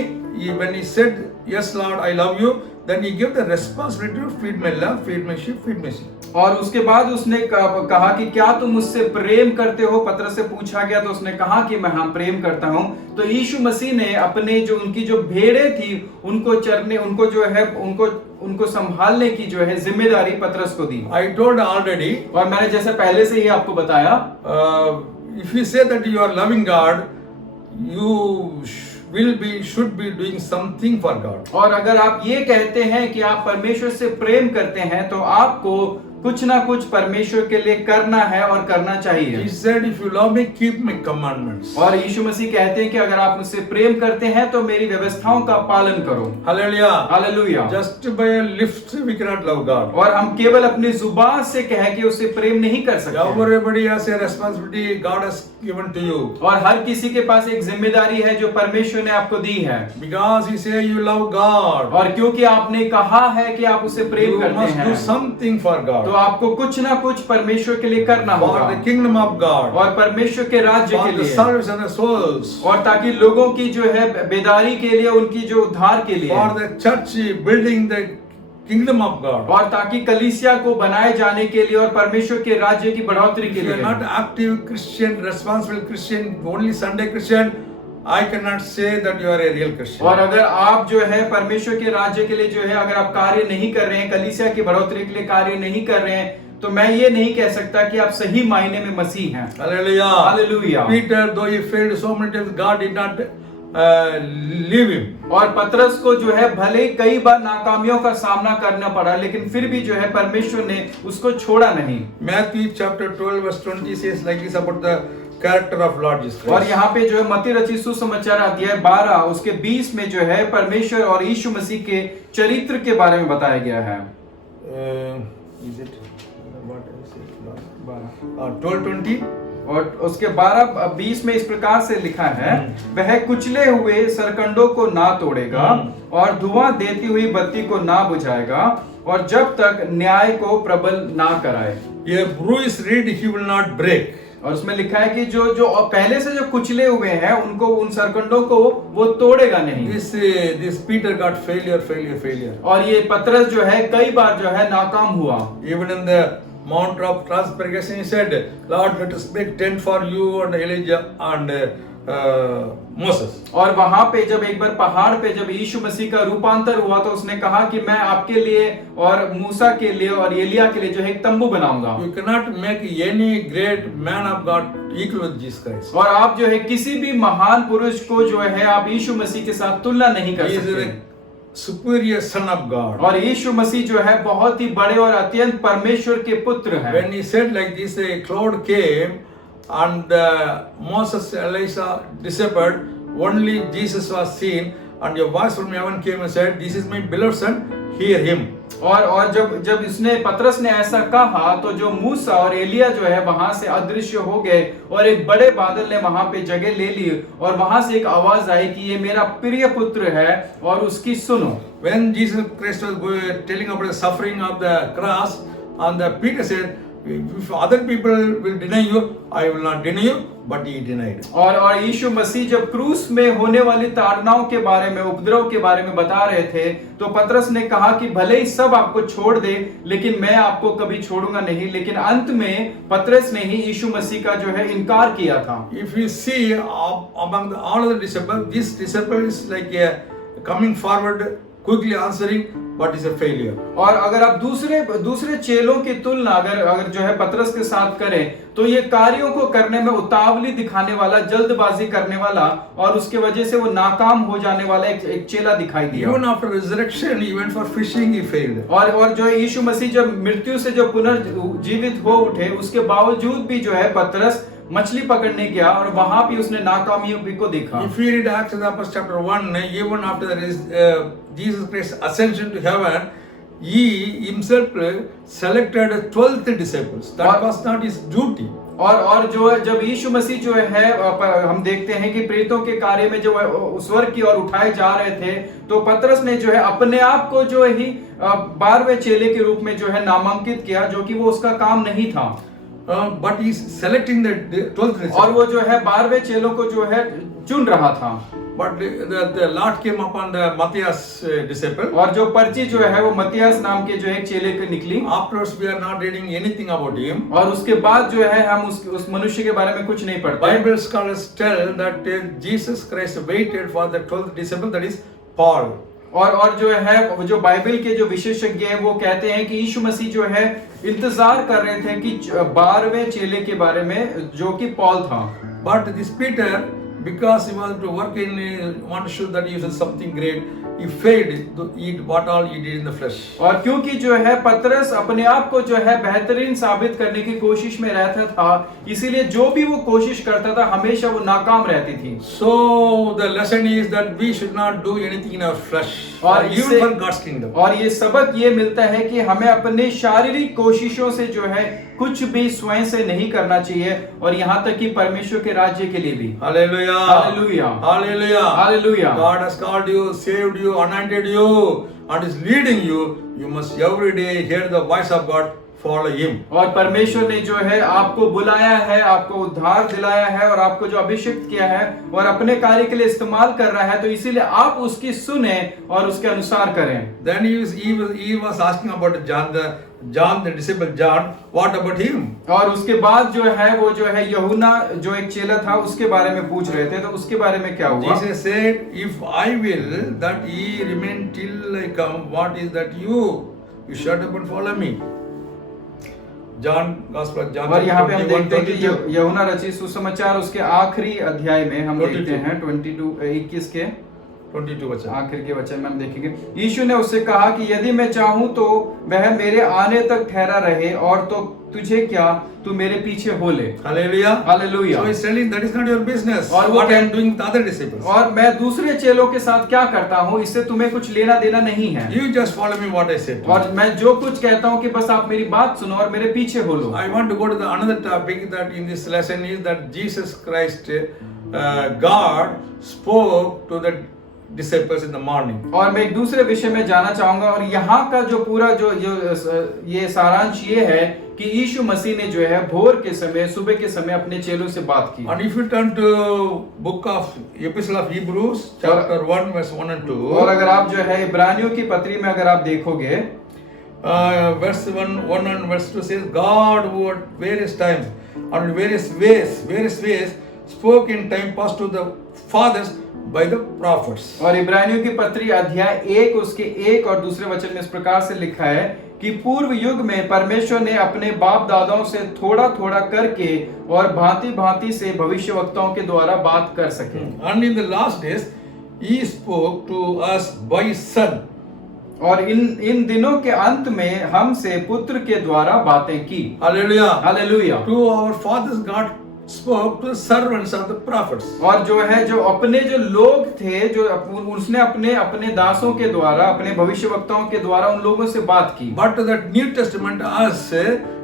When he said, "Yes, Lord, I love you," then he gave the responsibility to feed my lamb, feed my sheep, feed my sheep. और उसके बाद उसने कहा कि क्या तुम मुझसे प्रेम करते हो? पतरस से पूछा गया तो उसने कहा कि मैं हाँ प्रेम करता हूँ। तो यीशु मसीह ने अपने उनकी जो भेड़ें थी उनको चरने, उनको जो है उनको संभालने की जो है जिम्मेदारी पतरस को दी। I told already. और मैंने जैसे पहले से ही आपको बताया, if you say that you are loving God, you should be doing something for God. और अगर आप ये कहते हैं कि आप परमेश्वर से प्रेम करते हैं तो आपको कुछ ना कुछ परमेश्वर के लिए करना है और करना चाहिए। He said, "If you love me, keep my commandments." और यीशु मसीह कहते हैं कि अगर आप मुझसे प्रेम करते हैं तो मेरी व्यवस्थाओं का पालन करो। Hallelujah. Hallelujah. Just by a lift we cannot love God. और हम केवल अपनी जुबान से कह के उससे प्रेम नहीं कर सकते। Everybody has a responsibility God has given to you. और हर किसी के पास एक जिम्मेदारी है जो परमेश्वर ने आपको दी है। Because He say you love God. और क्योंकि आपने कहा है कि आप उसे प्रेम You करते must हैं, do something for God. तो आपको कुछ ना कुछ परमेश्वर के लिए करना For होगा। the kingdom of God. और परमेश्वर के राज्य For के the लिए, service and the souls. और ताकि लोगों की जो है बेदारी के लिए, उनकी जो उद्धार के लिए, For the church building the kingdom of God. और ताकि कलीसिया को बनाए जाने के लिए और परमेश्वर के राज्य की बढ़ोतरी के If you are लिए। not active Christian, responsible Christian, only Sunday Christian, I cannot say that you are a real Christian. और अगर आप जो है परमेश्वर के राज्य के लिए जो है अगर आप कार्य नहीं कर रहे हैं, कलीसिया की बढ़ोतरी के लिए कार्य नहीं कर रहे हैं, तो मैं ये नहीं कह सकता कि आप सही मायने में मसीह हैं। Hallelujah. Hallelujah. Peter, though he failed so many times, God did not leave him. और पतरस को जो है भले ही कई बार नाकामियों का सामना करना पड़ा, लेकिन फिर भी जो है परमेश्वर ने उसको छोड़ा नहीं। Matthew chapter 12 verse 20 says like this about the character of Lord Jesus Christ. और यहाँ पे जो है मत्ती रचित सुसमाचार अध्याय 12 उसके 20 में जो है परमेश्वर और यीशु मसीह के चरित्र के बारे में बताया गया है। Is it what is it? 12:20. और उसके 12-20 में इस प्रकार से लिखा है, वह कुचले हुए सरकंडों को ना तोड़ेगा और धुआं देती हुई बत्ती को ना बुझाएगा, और जब तक न्याय को प्रबल ना कराए। A bruised reed he will not break. और उसमें लिखा है कि जो पहले से जो कुचले हुए हैं उनको, उन सरकंडों को वो तोड़ेगा नहीं। This Peter got failure. और ये पतरस जो है कई बार जो है नाकाम हुआ। Even in the Mount of Transfiguration he said, "Lord, let us make tent for you and Elijah and Moses." और वहां पे जब एक बार पहाड़ पे जब यीशु मसीह का रूपांतर हुआ तो उसने कहा कि मैं आपके लिए और मूसा के लिए और एलिया के लिए जो है एक तंबू बनाऊंगा। You cannot make any great man of God equal with Jesus Christ. और आप जो है किसी भी महान पुरुष को जो है आप यीशु मसीह के साथ तुलना नहीं कर He is सकते। the superior Son of God. और यीशु मसीह जो है बहुत ही बड़े और अत्यंत परमेश्वर के पुत्र हैं। When he said like this, a cloud came and Moses, Elijah disappeared, only Jesus was seen, and a voice from heaven came and said, "This is my beloved Son, hear him." और जब इसने पतरस ने ऐसा कहा तो जो मूसा और एलिया जो है वहां से अदृश्य हो गए और एक बड़े बादल ने वहां पे जगह ले ली और वहां से एक आवाज आई कि ये मेरा प्रिय पुत्र है और उसकी सुनो। When Jesus Christ was telling about the suffering of the cross, and Peter said, "If other people will deny you, I will not deny you." But he denied. और यीशु मसीह जब क्रूस में होने वाली ताड़नाओं के बारे में, उपद्रव के बारे में बता रहे थे, तो पतरस ने कहा कि भले ही सब आपको छोड़ दे, लेकिन मैं आपको कभी छोड़ूंगा नहीं। लेकिन अंत में पतरस ने ही यीशु मसीह का जो है इनकार किया था। If you see among all of the disciples, this disciple is like coming forward, quickly answering, but is a failure. और अगर आप दूसरे चेलों की तुलना अगर जो है पतरस के साथ करें, तो ये कार्यों को करने में उतावली दिखाने वाला, जल्दबाजी करने वाला और उसके वजह से वो नाकाम हो जाने वाला एक चेला दिखाई दिया। Even after resurrection, he went for fishing, he failed. और जो यीशु मसीह जब मृत्यु से जो पुनर्जीवित हो उठे, उसके बावजूद भी जो है पतरस मछली पकड़ने गया और वहां भी उसने नाकामयाबी को देखा। If you read Acts of the Apostles chapter 1, even after Jesus Christ's ascension to heaven, he himself selected 12 disciples. That was not his duty. और जो जब यीशु मसीह जो है हम देखते हैं कि प्रेतों के कार्य में जो स्वर्ग की ओर उठाए जा रहे थे, तो पतरस ने जो है अपने आप को जो ही 12वें चेले के रूप में जो है नामांकित किया, जो कि वो उसका काम नहीं था। But he's selecting the 12th disciple. और वो जो है 12वें चेलों को जो है चुन रहा था। But the Lord came upon the Matthias disciple. और जो पर्ची जो है वो मत्तियास नाम के जो एक चेले पे निकली। Afterwards, we are not reading anything about him. और उसके बाद जो है हम उस मनुष्य के बारे में कुछ नहीं पढ़ते। Bible scholars tell that Jesus Christ waited for the 12th disciple, that is Paul. और जो है जो बाइबल के जो विशेषज्ञ हैं वो कहते हैं कि यीशु मसीह जो है इंतजार कर रहे थे कि 12वें चेले के बारे में, जो कि पौल था। But this Peter, because he wanted to work want to show that he was something great, he failed to eat what all he did in the flesh. और क्योंकि जो है पतरस अपने आप को जो है बेहतरीन साबित करने की कोशिश में रहता था, इसीलिए जो भी वो कोशिश करता था हमेशा वो नाकाम रहती थी। So the lesson is that we should not do anything in our flesh, or even for God's kingdom. और ये सबक ये मिलता है कि हमें अपने शारीरिक कोशिशों से जो है कुछ भी स्वयं से नहीं करना चाहिए, और यहाँ तक कि परमेश्वर के राज्य के लिए भी। Hallelujah. Hallelujah. Hallelujah. Hallelujah. God has called you, saved you, anointed you, and is leading you. You must every day hear the voice of God, follow him. और परमेश्वर ने जो है आपको बुलाया है, आपको उद्धार दिलाया है और आपको जो अभिषिक्त किया है और अपने कार्य के लिए इस्तेमाल कर रहा है, तो इसीलिए आप उसकी सुने और उसके अनुसार करें। Then he was asking about John, the disciple John. What about him? और उसके बाद जो है वो जो है यूहन्ना जो एक चेला था उसके बारे में पूछ रहे थे, तो उसके बारे में क्या हुआ? Jesus said, "If I will that ye remain till I come, what is that you shut up and follow me?" John Gospel of John. और यहाँ पे हम देखते हैं कि यूहन्ना रचित सुसमाचार उसके आखिरी अध्याय में हम देखते हैं 21 के 22 वचन, आखिर के वचन में हम देखेंगे। यीशु ने उससे कहा कि यदि मैं चाहूं तो वह मेरे आने तक ठहरा रहे, और तो तुझे क्या, तू मेरे पीछे हो ले। Hallelujah. Hallelujah. So he's telling that is not your business. और what I am doing with other disciples. और मैं दूसरे चेलों के साथ क्या करता हूँ, इससे तुम्हें कुछ लेना देना नहीं है। You just follow me what I said. और मैं जो कुछ कहता हूँ कि बस आप मेरी बात सुनो और मेरे पीछे हो लो। I want to go to the another topic that in this lesson is that Jesus Christ, God spoke to the disciples in the morning. और मैं एक दूसरे विषय में जाना चाहूंगा, और यहाँ का जो पूरा जो ये सारांश ये है कि यीशु मसीह ने जो है भोर के समय, सुबह के समय अपने चेलों से बात की। And if you turn to book of Epistle of Hebrews chapter 1 verse 1 and 2, और अगर आप जो है इब्रानियों की पत्री में अगर आप देखोगे, verse 1 and verse 2 says, God who at various times and various ways spoke in time past to the fathers by the prophets. और इब्रानियों की पत्री अध्याय 1 उसके 1 और दूसरे वचन में इस प्रकार से लिखा है कि पूर्व युग में परमेश्वर ने अपने बाप दादाओं से थोड़ा थोड़ा करके और भांति भांति से भविष्यवक्ताओं के द्वारा बात कर सके। And in the last days He spoke to us by His Son. और इन दिनों के अंत में हमसे पुत्र के द्वारा बातें की। Hallelujah. Hallelujah. To our fathers, God spoke to the servants of the prophets. और जो है जो अपने जो लोग थे जो उसने अपने अपने दासों के द्वारा अपने भविष्यवक्ताओं के द्वारा उन लोगों से बात की। But to the New Testament, us,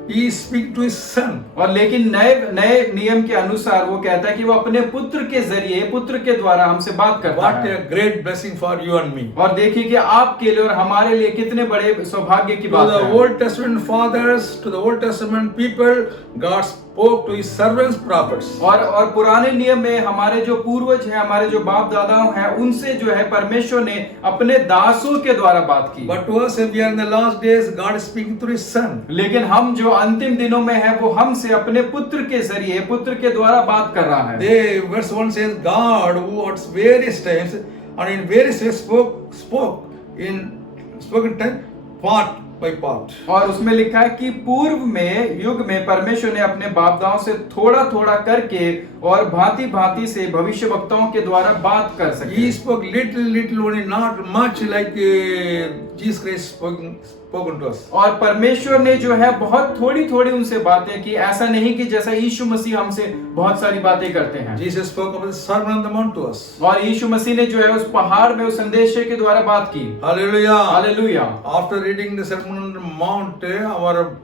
He speak to His Son. और लेकिन नए नियम के अनुसार वो कहता है कि वो अपने पुत्र के जरिए पुत्र के द्वारा हमसे बात करता What है। a great blessing for you and me. और देखिए कि आपके लिए और हमारे लिए कितने बड़े सौभाग्य की To बात the है। Old Testament fathers, to the Old Testament people, God spoke to His servants, prophets. और पुराने नियम में हमारे जो पूर्वज हैं हमारे जो बाप दादाओं हैं उनसे जो है परमेश्वर ने अपने दासों के द्वारा बात की। But to us, we are in the last days, God is speaking through His Son. लेकिन हम जो अंतिम दिनों में है वो हमसे अपने पुत्र के जरिए पुत्र के द्वारा बात कर रहा है। Verse 1 says, God who at various times and in various ways spoke in time, part by part. और उसमें लिखा है कि पूर्व में युग में परमेश्वर ने अपने बापदाओं से थोड़ा थोड़ा करके और भांति भांति से भविष्यवक्ताओं के द्वारा बात कर सके। He spoke little only, not much like Jesus Christ spoken to us. और परमेश्वर ने जो है बहुत थोड़ी थोड़ी उनसे बातें की, ऐसा नहीं कि जैसा यीशु मसीह हमसे बहुत सारी बातें करते हैं। Jesus spoke about the Sermon on the Mount to us. और यीशु मसीह ने जो है उस पहाड़ में उस संदेश के द्वारा बात की। Hallelujah. Hallelujah. After reading the Sermon on the Mount, our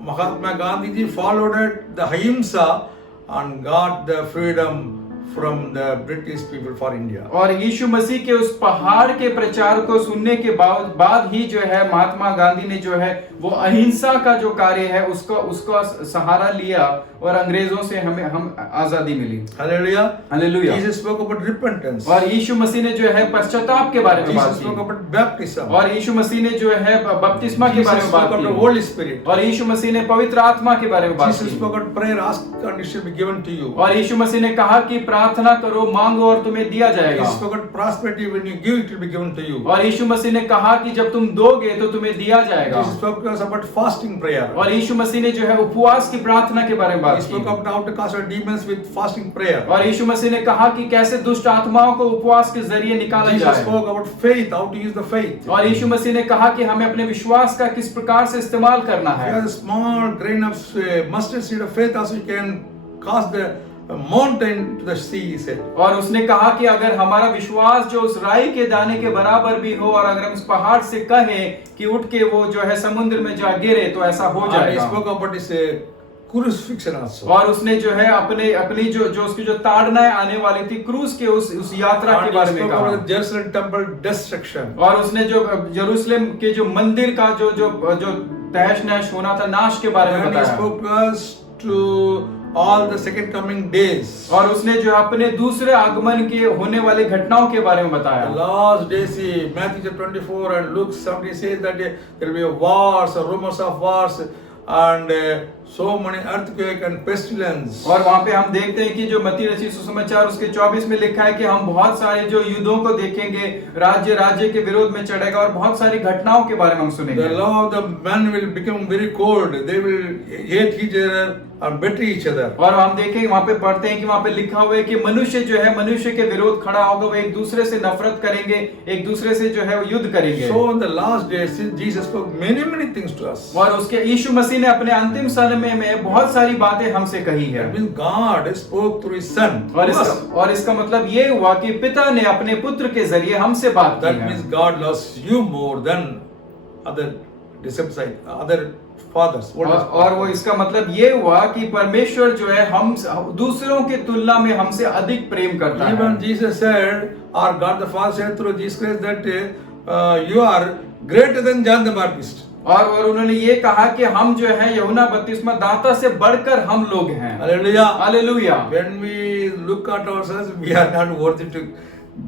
Mahatma Gandhi ji followed the Ahimsa and got the freedom from the British people for India. और यीशु मसीह के उस पहाड़ के प्रचार को सुनने के बाद ही जो है महात्मा गांधी ने जो है वो अहिंसा का जो कार्य है उसका सहारा लिया और अंग्रेजों से हम आजादी मिली। Hallelujah. Hallelujah. Jesus spoke about repentance. और यीशु मसीह ने जो है पश्चाताप के बारे में बात Jesus spoke की। about baptism. और यीशु मसीह ने जो है बपतिस्मा के बारे Jesus में spoke बात about the की। Holy Spirit. और यीशु मसीह ने पवित्र आत्मा के बारे में बात Jesus की। spoke about prayer, ask and it shall be given to you. और यीशु मसीह ने कहा कि प्रार्थना करो, मांगो और तुम्हें दिया जाएगा। Jesus spoke about prosperity, when you give it will be given to you. और यीशु मसीह ने कहा कि जब तुम दोगे तो तुम्हें दिया जाएगा। Jesus spoke to us about fasting prayer. और यीशु मसीह ने जो है उपवास की प्रार्थना के बारे में He बात spoke की। about how to cast out demons with fasting prayer. और यीशु मसीह ने कहा कि कैसे दुष्ट आत्माओं को उपवास के जरिए निकाला Jesus जाए। spoke about faith, how to use the faith. और यीशु मसीह ने कहा कि हमें अपने विश्वास का किस प्रकार से इस्तेमाल करना If है। you have a small grain of mustard seed of faith, also you can cast the mountain to the sea, he said. और उसने कहा कि अगर हमारा विश्वास जो उस राई के दाने के बराबर भी हो और अगर हम उस पहाड़ से कहें कि उठ के वो जो है समुद्र में जा गिरे तो ऐसा हो And he जाएगा। spoke about his crucifixion also. और उसने जो है अपनी जो उसकी जो ताड़नाएं आने वाली थी क्रूस के उस यात्रा And के he बारे में spoke about कहा। the Jerusalem temple destruction. और उसने जो यरूशलेम के जो मंदिर का जो तहस नहस होना था, नाश के बारे में And he बताया। spoke to us to all the second coming days. और उसने जो अपने दूसरे आगमन के होने वाली घटनाओं के बारे में The बताया। last days, Matthew chapter 24 and Luke 17 says that there will be wars, rumors of wars, and so many earthquake and pestilence. और वहां पे हम देखते हैं कि जो मत्ती रचित सुसमाचार उसके 24 में लिखा है कि हम बहुत सारे जो युद्धों को देखेंगे, राज्य के विरोध में चढ़ेगा और बहुत सारी घटनाओं के बारे में हम The सुनेंगे। love of the men will become very cold. They will hate each other and betray each other. और हम देखेंगे वहां पे पढ़ते हैं कि वहां पे लिखा हुआ है कि मनुष्य जो है मनुष्य के विरोध खड़ा होगा, वो एक दूसरे से नफरत करेंगे, एक दूसरे से जो है वो युद्ध करेंगे। So in the last days, Jesus spoke many things to us. और उसके यीशु मसीह ने अपने अंतिम समय में बहुत सारी बातें हमसे कही है। That means God spoke through His Son. और इसका मतलब ये हुआ कि पिता ने अपने पुत्र के जरिए हमसे बात की That है। means God loves you more than other disciples, other fathers. और वो इसका मतलब ये हुआ कि परमेश्वर जो है हम दूसरों के तुलना में हमसे अधिक प्रेम करता है। Even Jesus said, or God the Father said through Jesus Christ that you are greater than John the Baptist. और उन्होंने ये कहा कि हम जो है यूहन्ना बपतिस्मा दाता से बढ़कर हम लोग हैं। Hallelujah. Hallelujah. When we look at ourselves, we are not worthy to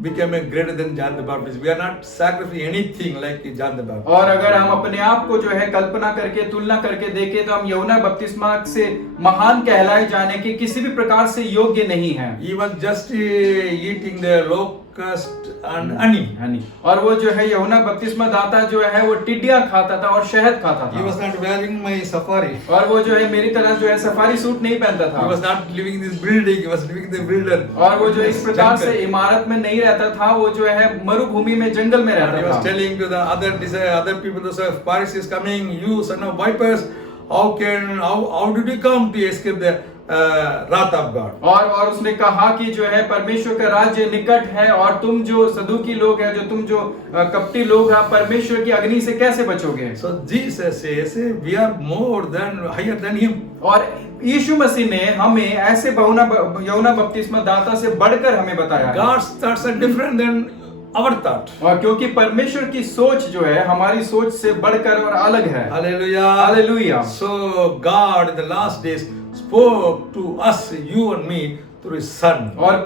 become a greater than John the Baptist. We are not sacrificing anything like John the Baptist. और अगर हम अपने आप को जो है कल्पना करके तुलना करके देखें तो हम यूहन्ना बपतिस्मा से महान कहलाए जाने के किसी भी प्रकार से योग्य नहीं हैं। He was just eating the low locust and honey. Honey. और वो जो है यूहन्ना बपतिस्मा दाता जो है वो टिड्डियां खाता था और शहद खाता He was था। not wearing my safari. और वो जो है मेरी तरह जो है सफारी सूट नहीं पहनता He was था। not living in this building. He was living in the wilderness. और वो जो इस प्रकार से Jungle. इमारत में नहीं रहता था, वो जो है मरुभूमि में जंगल में And he रहता was था। telling to the other people, those Pharisees coming, you son of vipers, how did you come to escape the wrath of God? और उसने कहा कि जो है परमेश्वर का राज्य निकट है और तुम जो सदुकी लोग हैं, जो तुम जो कपटी लोग हैं, परमेश्वर की अग्नि से कैसे बचोगे? So Jesus says, we are higher than him. और यीशु मसीह ने हमें ऐसे यूहन्ना बपतिस्मा दाता से बढ़कर हमें बताया है। God's thoughts are different than our thought. और क्योंकि परमेश्वर की सोच जो है हमारी सोच से बढ़कर और अलग है। Hallelujah. Hallelujah. So God in the last days spoke to us, you and me, through his son. और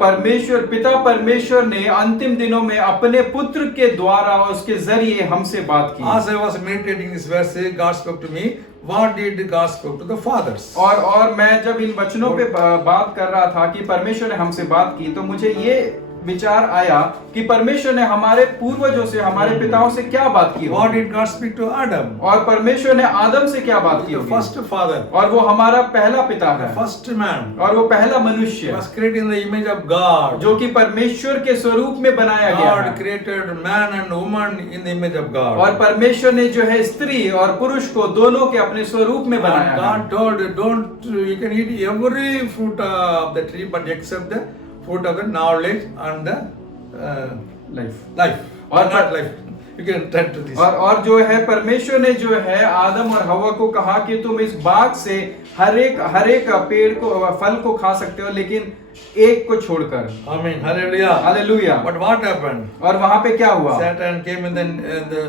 पिता परमेश्वर ने अंतिम दिनों में अपने पुत्र के द्वारा उसके जरिए हमसे बात की। As I was meditating this verse, God spoke to me. What did God spoke to the fathers? और मैं जब इन वचनों पे बात कर रहा था कि परमेश्वर ने हमसे बात की, तो मुझे ये विचार आया कि परमेश्वर ने हमारे पूर्वजों से, हमारे पिताओं से क्या बात की What होगी? did God speak to Adam? और परमेश्वर ने आदम से क्या बात की The होगी? first father, और वो हमारा पहला पिता the है first man, और वो पहला मनुष्य was created in the image of God. जो कि परमेश्वर के स्वरूप में बनाया गया God है। created man and woman in the image of God. और परमेश्वर ने जो है स्त्री और पुरुष को दोनों के अपने स्वरूप में बनाया And है। God told, you can eat every fruit of the tree, but except the fruit of the knowledge and the life. Or not life. You can turn to this. और जो है परमेश्वर ने जो है आदम और हवा को कहा कि तुम इस बाग से हर एक पेड़ को, फल को खा सकते हो, लेकिन एक को छोड़कर। Amen. Hallelujah. Hallelujah. But what happened? और वहां पे क्या हुआ? Satan came in the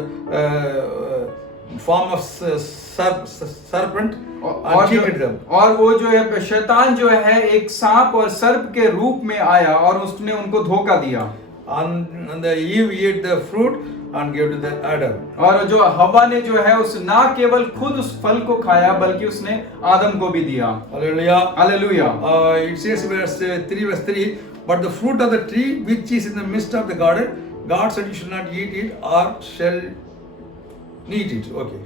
form of serpent and cheated them. और वो जो है शैतान जो है एक सांप और सर्प के रूप में आया और उसने उनको धोखा दिया। And the Eve ate the fruit and gave to the Adam. और जो हवा ने जो है उस ना केवल खुद उस फल को खाया, बल्कि उसने आदम को भी दिया। Hallelujah. Hallelujah. It says verse 3, but the fruit of the tree which is in the midst of the garden, God said you should not eat it or shall eat it. Okay.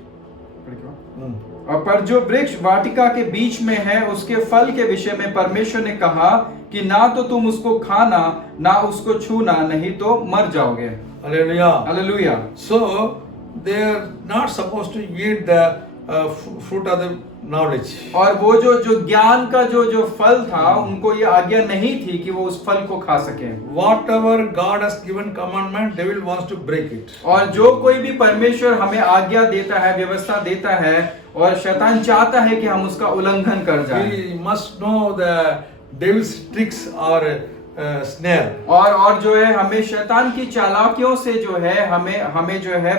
और पर जो वृक्ष वाटिका के बीच में है उसके फल के विषय में परमेश्वर ने कहा कि ना तो तुम उसको खाना ना उसको छूना, नहीं तो मर जाओगे। Hallelujah. Hallelujah. So they are not supposed to eat the fruit of the knowledge. और वो जो ज्ञान का जो फल था, उनको ये आज्ञा नहीं थी कि वो उस फल को खा सके। Whatever God has given commandment, devil wants to break it. और जो कोई भी परमेश्वर हमें आज्ञा देता है, व्यवस्था देता है, और शैतान चाहता है कि हम उसका उल्लंघन कर जाएं। We must know the devil's tricks or snare. और जो है हमें शैतान की चालाकियों से जो है हमें जो है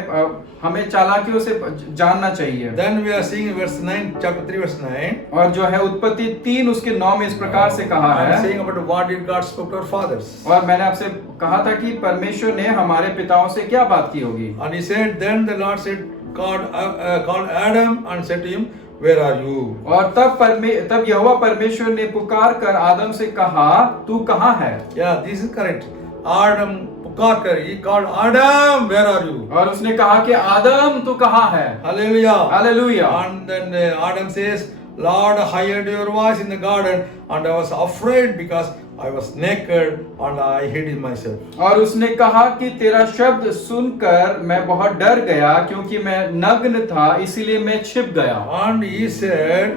हमें चालाकियों से जानना चाहिए। Then we are seeing verse 9, chapter 3, verse 9. और जो है उत्पत्ति 3 उसके 9 में इस प्रकार से कहा I am है। saying about what did God spoke to our fathers. और मैंने आपसे कहा था कि परमेश्वर ने हमारे पिताओं से क्या बात की होगी। And he said, then the Lord said, called Adam and said to him, where are you? और तब यहोवा परमेश्वर ने पुकार कर आदम से कहा, तू कहाँ है? Yeah, this is correct. Adam पुकार कर, he called Adam, where are you? और उसने कहा कि आदम तू कहाँ है? Hallelujah. Hallelujah. And then Adam says, Lord, I heard your voice in the garden and I was afraid because I was naked and I hid myself. और उसने कहा कि तेरा शब्द सुनकर मैं बहुत डर गया क्योंकि मैं नग्न था, इसीलिए मैं छिप गया। And he said,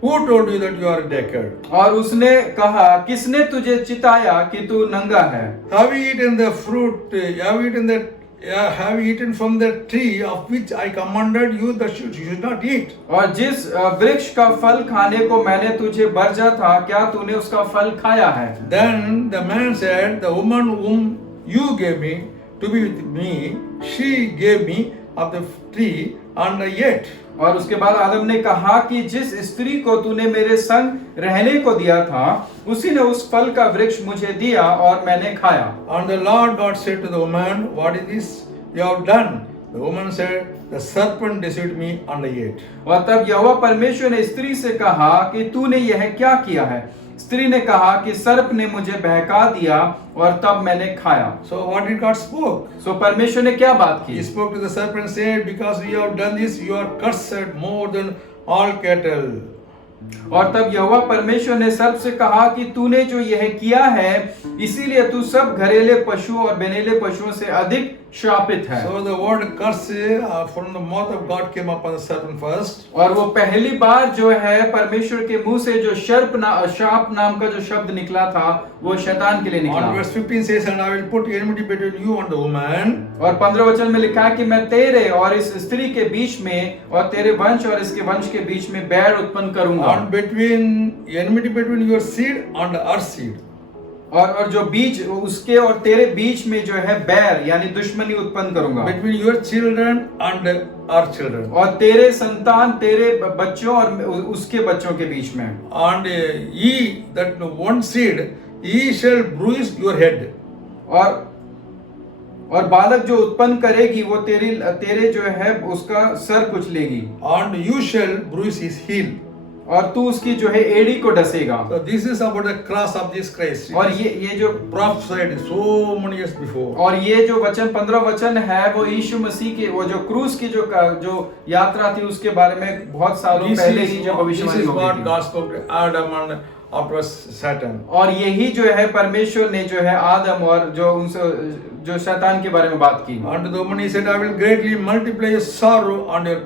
who told you that you are naked? और उसने कहा, किसने तुझे चिताया कि तू नंगा है? Have you eaten the fruit? Have you eaten from the tree of which I commanded you that you should not eat? और जिस वृक्ष का फल खाने को मैंने तुझे वर्जा था, क्या तूने उसका फल खाया है? Then the man said, the woman whom you gave me to be with me, she gave me of the tree and I ate. और उसके बाद आदम ने कहा कि जिस स्त्री को तूने मेरे संग रहने को दिया था, उसी ने उस फल का वृक्ष मुझे दिया और मैंने खाया। And the Lord God said to the woman, what is this you have done? The woman said, the serpent deceived me and I ate. और तब यहोवा परमेश्वर ने स्त्री से कहा कि तूने यह क्या किया है? स्त्री ने कहा कि सर्प ने मुझे बहका दिया और तब मैंने खाया। So what did God spoke? सो परमेश्वर ने क्या बात He की? spoke to the serpent, said, because you have done this, you are cursed more than all cattle. और तब यहोवा परमेश्वर ने सर्प से कहा कि तूने जो यह किया है इसीलिए तू सब घरेले पशु और बेनेले पशुओं से अधिक श्रापित है। So the word curse from the mouth of God came upon the serpent first. और वो पहली बार जो है परमेश्वर के मुंह से जो शाप नाम का जो शब्द निकला था वो शैतान के लिए On निकला। verse 15 says, and I will put enmity between you and the woman. और 15 वचन में लिखा है कि मैं तेरे और इस स्त्री के बीच में और तेरे वंश और इसके वंश के बीच में बैर उत्पन्न करूंगा। And between enmity between your seed and her seed. और जो बीच उसके और तेरे बीच में जो है बैर यानी दुश्मनी उत्पन्न करूंगा। Between your children and our children. और तेरे संतान तेरे बच्चों और उसके बच्चों के बीच में। And ye, that one seed, ye shall bruise your head. और बालक जो उत्पन्न करेगी वो तेरे जो है उसका sir कुचलेगी। And you shall bruise his heel. और तू उसकी जो है एड़ी को डसेगा। So this is about the cross of Jesus Christ. और ये जो prophesied so many years before. और ये जो वचन 15 वचन है वो यीशु मसीह के वो जो क्रूस की जो यात्रा थी उसके बारे में बहुत सालों पहले ही जो भविष्यवाणी हो गई थी। This is what God spoke to Adam and afterwards Satan. और यही जो है परमेश्वर ने जो है आदम और जो उनसे जो शैतान के बारे में बात की। And the woman he said, I will greatly multiply your sorrow on your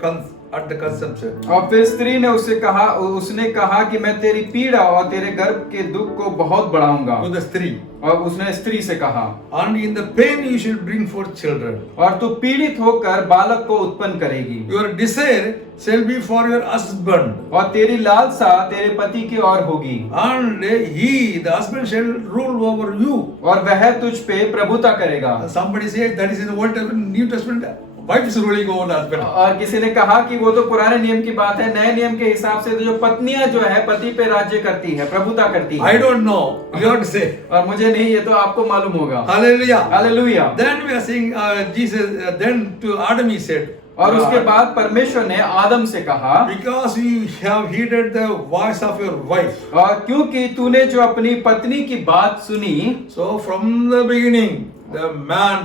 at the consumption. और फिर स्त्री ने उसने कहा कि मैं तेरी पीड़ा और तेरे गर्भ के दुख को बहुत बढ़ाऊंगा। To the स्त्री. और उसने स्त्री से कहा And in the pain you shall bring forth children. और तू पीड़ित होकर बालक को उत्पन्न करेगी। Your desire shall be for your husband. और तेरी लालसा तेरे पति की ओर होगी। And he, the husband, shall rule over you. और वह तुझ पे प्रभुता करेगा। Somebody said that is in the Old Testament, New Testament. Wife is ruling over the husband. और किसी ने कहा कि वो तो पुराने नियम की बात है, नए नियम के हिसाब से तो जो पत्नियां जो है पति पे राज्य करती है, प्रभुता करती है। I don't know. You have to say. और मुझे नहीं, ये तो आपको मालूम होगा। Hallelujah. Hallelujah. Then we are seeing Jesus. Then to Adam he said. और उसके बाद परमेश्वर ने आदम से कहा Because you have heeded the voice of your wife. और क्योंकि तूने जो अपनी पत्नी की बात सुनी। So from the beginning, the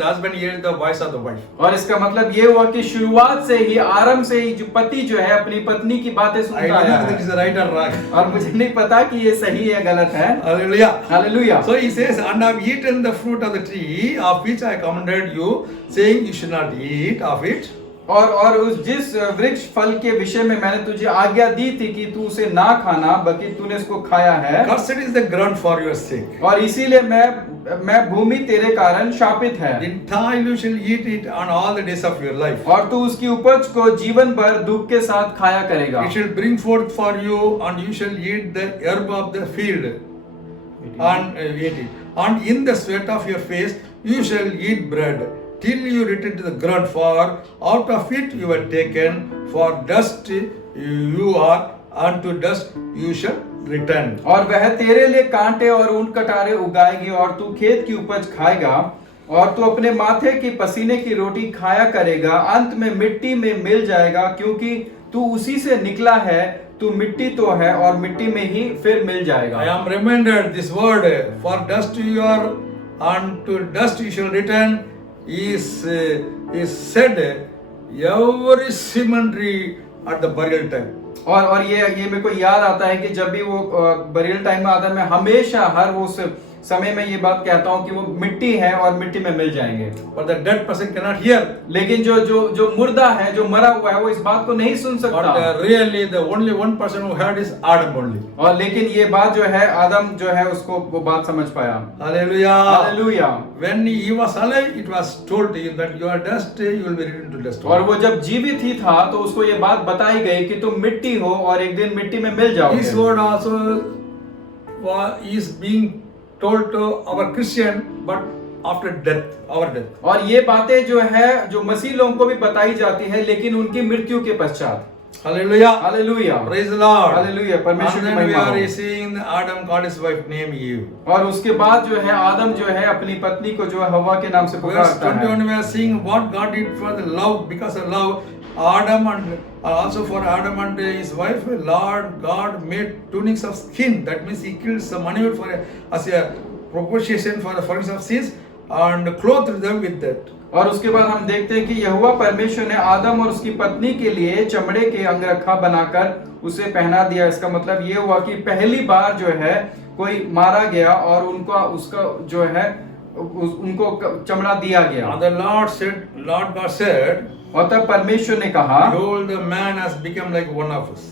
husband hears the voice of the wife. और इसका मतलब ये हुआ कि शुरुआत से ही आरंभ से ही जो पति जो है अपनी पत्नी की बातें I सुनता don't आया know if it is है। right or wrong. और मुझे नहीं पता कि ये सही है गलत है। Hallelujah. Hallelujah. So he says, and I have eaten the fruit of the tree of which I commanded you, saying you should not eat of it. और उस जिस वृक्ष फल के विषय में मैंने तुझे आज्ञा दी थी कि तू उसे ना खाना बल्कि तूने इसको खाया है। Cursed is the ground for your sake. और इसीलिए मैं भूमि तेरे कारण शापित है। In time you shall eat it on all the days of your life. और तू उसकी उपज को जीवन भर दुख के साथ खाया करेगा। It shall bring forth for you, and you shall eat the herb of the field, and eat it. And in the sweat of your face you shall eat bread, till you return to the ground, for out of it you were taken, for dust you are, unto dust you shall return. और वह तेरे लिए कांटे और ऊंट कटारे उगाएगी और तू खेत की उपज खाएगा और तू अपने माथे की पसीने की रोटी खाया करेगा, अंत में मिट्टी में मिल जाएगा, क्योंकि तू उसी से निकला है, तू मिट्टी तो है और मिट्टी में ही फिर मिल जाएगा। I am reminded this word, for dust you are, unto dust you shall return, is said every cemetery at the burial time. और ये मेरे को याद आता है कि जब भी वो बरियल टाइम में आता है, मैं हमेशा हर वो समय में ये बात कहता हूँ कि वो मिट्टी है और मिट्टी में मिल जाएंगे। But the dead person cannot hear. लेकिन जो मुर्दा है, जो मरा हुआ है, वो इस बात को नहीं सुन सकता। But really the only one person who heard is Adam only. और लेकिन ये बात जो है आदम जो है उसको वो बात समझ पाया। Hallelujah. Hallelujah. When he was alive, it was told to him that you are dust, you will be returned to dust. और वो जब जीवित ही था तो उसको ये बात बताई गई कि तुम मिट्टी हो और एक दिन मिट्टी में मिल जाओगे। This word also is being told to our Christian, but after death, our death. और ये बातें जो है जो मसीह लोगों को भी बताई जाती है, लेकिन उनकी मृत्यु के पश्चात। Hallelujah. Hallelujah. Praise the Lord. Hallelujah. परमेश्वर And की then we महिमा हो। are seeing Adam called his wife name Eve. और उसके बाद जो है आदम जो है अपनी पत्नी को जो है हवा के नाम से Verse पुकारता 21 है। we are seeing what God did for the love, because of love, Adam and Also for Adam and his wife, Lord God made tunics of skin. That means He killed some animal as a propitiation for the forgiveness of sins and clothed them with that. और उसके बाद हम देखते हैं कि यहोवा परमेश्वर ने आदम और उसकी पत्नी के लिए चमड़े के अंगरखा बनाकर उसे पहना दिया। इसका मतलब ये हुआ कि पहली बार जो है कोई मारा गया और उसका जो है उनको चमड़ा दिया गया। And the Lord God said, और तब परमेश्वर ने कहा, behold, the man has become like one of us,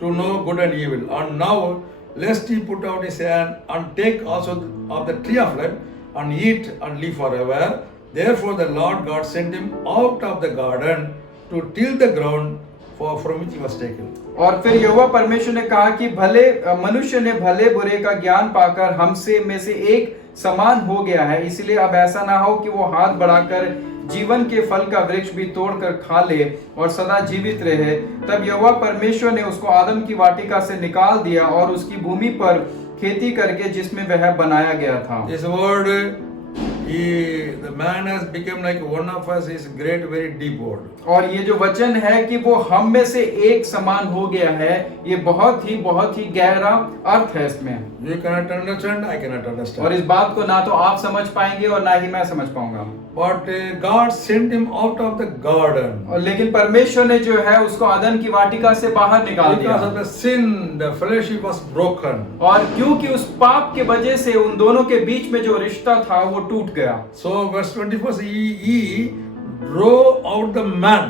to know good and evil. And now, lest he put out his hand and take also of the tree of life and eat and live forever. Therefore, the Lord God sent him out of the garden to till the ground from which he was taken. और फिर यहोवा परमेश्वर ने कहा कि भले मनुष्य ने भले बुरे का ज्ञान पाकर हमसे में से एक समान हो गया है, इसलिए अब ऐसा ना हो कि वो हाथ बढ़ाकर जीवन के फल का वृक्ष भी तोड़कर खा ले और सदा जीवित रहे। तब यहोवा परमेश्वर ने उसको आदम की वाटिका से निकाल दिया और उसकी भूमि पर खेती करके जिसमें वह बनाया गया था। This word, the man has become like one of us, is great, very deep word. और ये जो वचन है कि वो हम में से एक समान हो गया है, ये बहुत ही गहरा अर्थ है इसमें। You cannot understand, I cannot understand. और इस बात को ना तो आप समझ पाएंगे और ना ही मैं समझ पाऊंगा। But God sent him out of the garden. और लेकिन परमेश्वर ने जो है उसको आदम की वाटिका से बाहर निकाल दिया। Because of the sin, the fellowship was broken. और क्योंकि उस पाप के वजह से उन दोनों के बीच में जो रिश्ता था वो टूट गया। So verse 24, he drove out the man.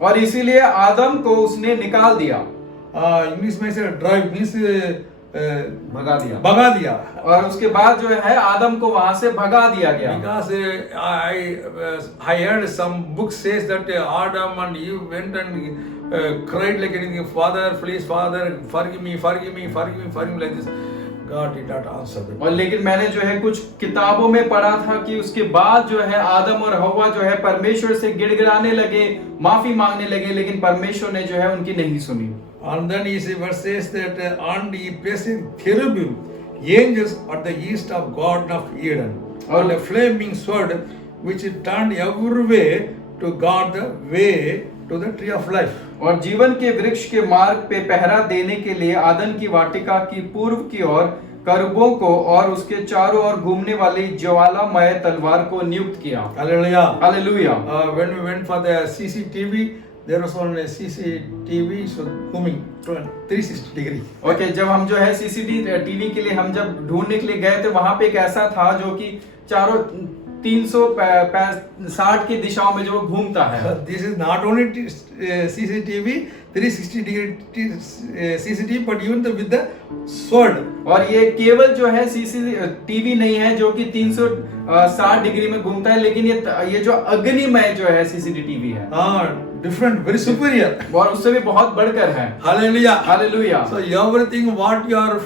और इसीलिए आदम को उसने निकाल दिया। English में से drive means भगा दिया। भगा दिया। और उसके बाद जो है आदम को वहां से भगा दिया गया। Because I heard some book says that Adam and Eve went and cried like anything, Father, please, Father, forgive me, forgive me, forgive me, forgive me, like this. God did not answer them. और लेकिन मैंने जो है कुछ किताबों में पढ़ा था कि उसके बाद जो है आदम और हव्वा जो है परमेश्वर से गिड़गिड़ाने लगे, माफी मांगने लगे, लेकिन परमेश्वर ने जो है उनकी नहीं सुनी। And then he says that and he placed cherubim, angels at the east of Garden of Eden, and a flaming sword which turned every way to guard the way to the tree of life. और जीवन के वृक्ष के मार्ग पे पहरा देने के लिए आदम की वाटिका की पूर्व की ओर करूबों को और उसके चारों ओर घूमने वाली ज्वालामय तलवार को नियुक्त किया। Hallelujah. Hallelujah. When we went for the CCTV, there was only CCTV so zooming 360 degree. Okay, जब हम जो है CCTV के लिए हम जब ढूंढने के लिए गए थे वहां पे एक ऐसा था जो कि चारों 360 की दिशाओं में जो घूमता है। This is not only CCTV 360 degree CCTV but even with the sword. और ये केवल जो है CCTV नहीं है जो कि 360 डिग्री में घूमता है, लेकिन ये जो अग्निमय जो है CCTV है। Different, very superior. और उससे भी बहुत बढ़कर है। Hallelujah. Hallelujah. So everything what you are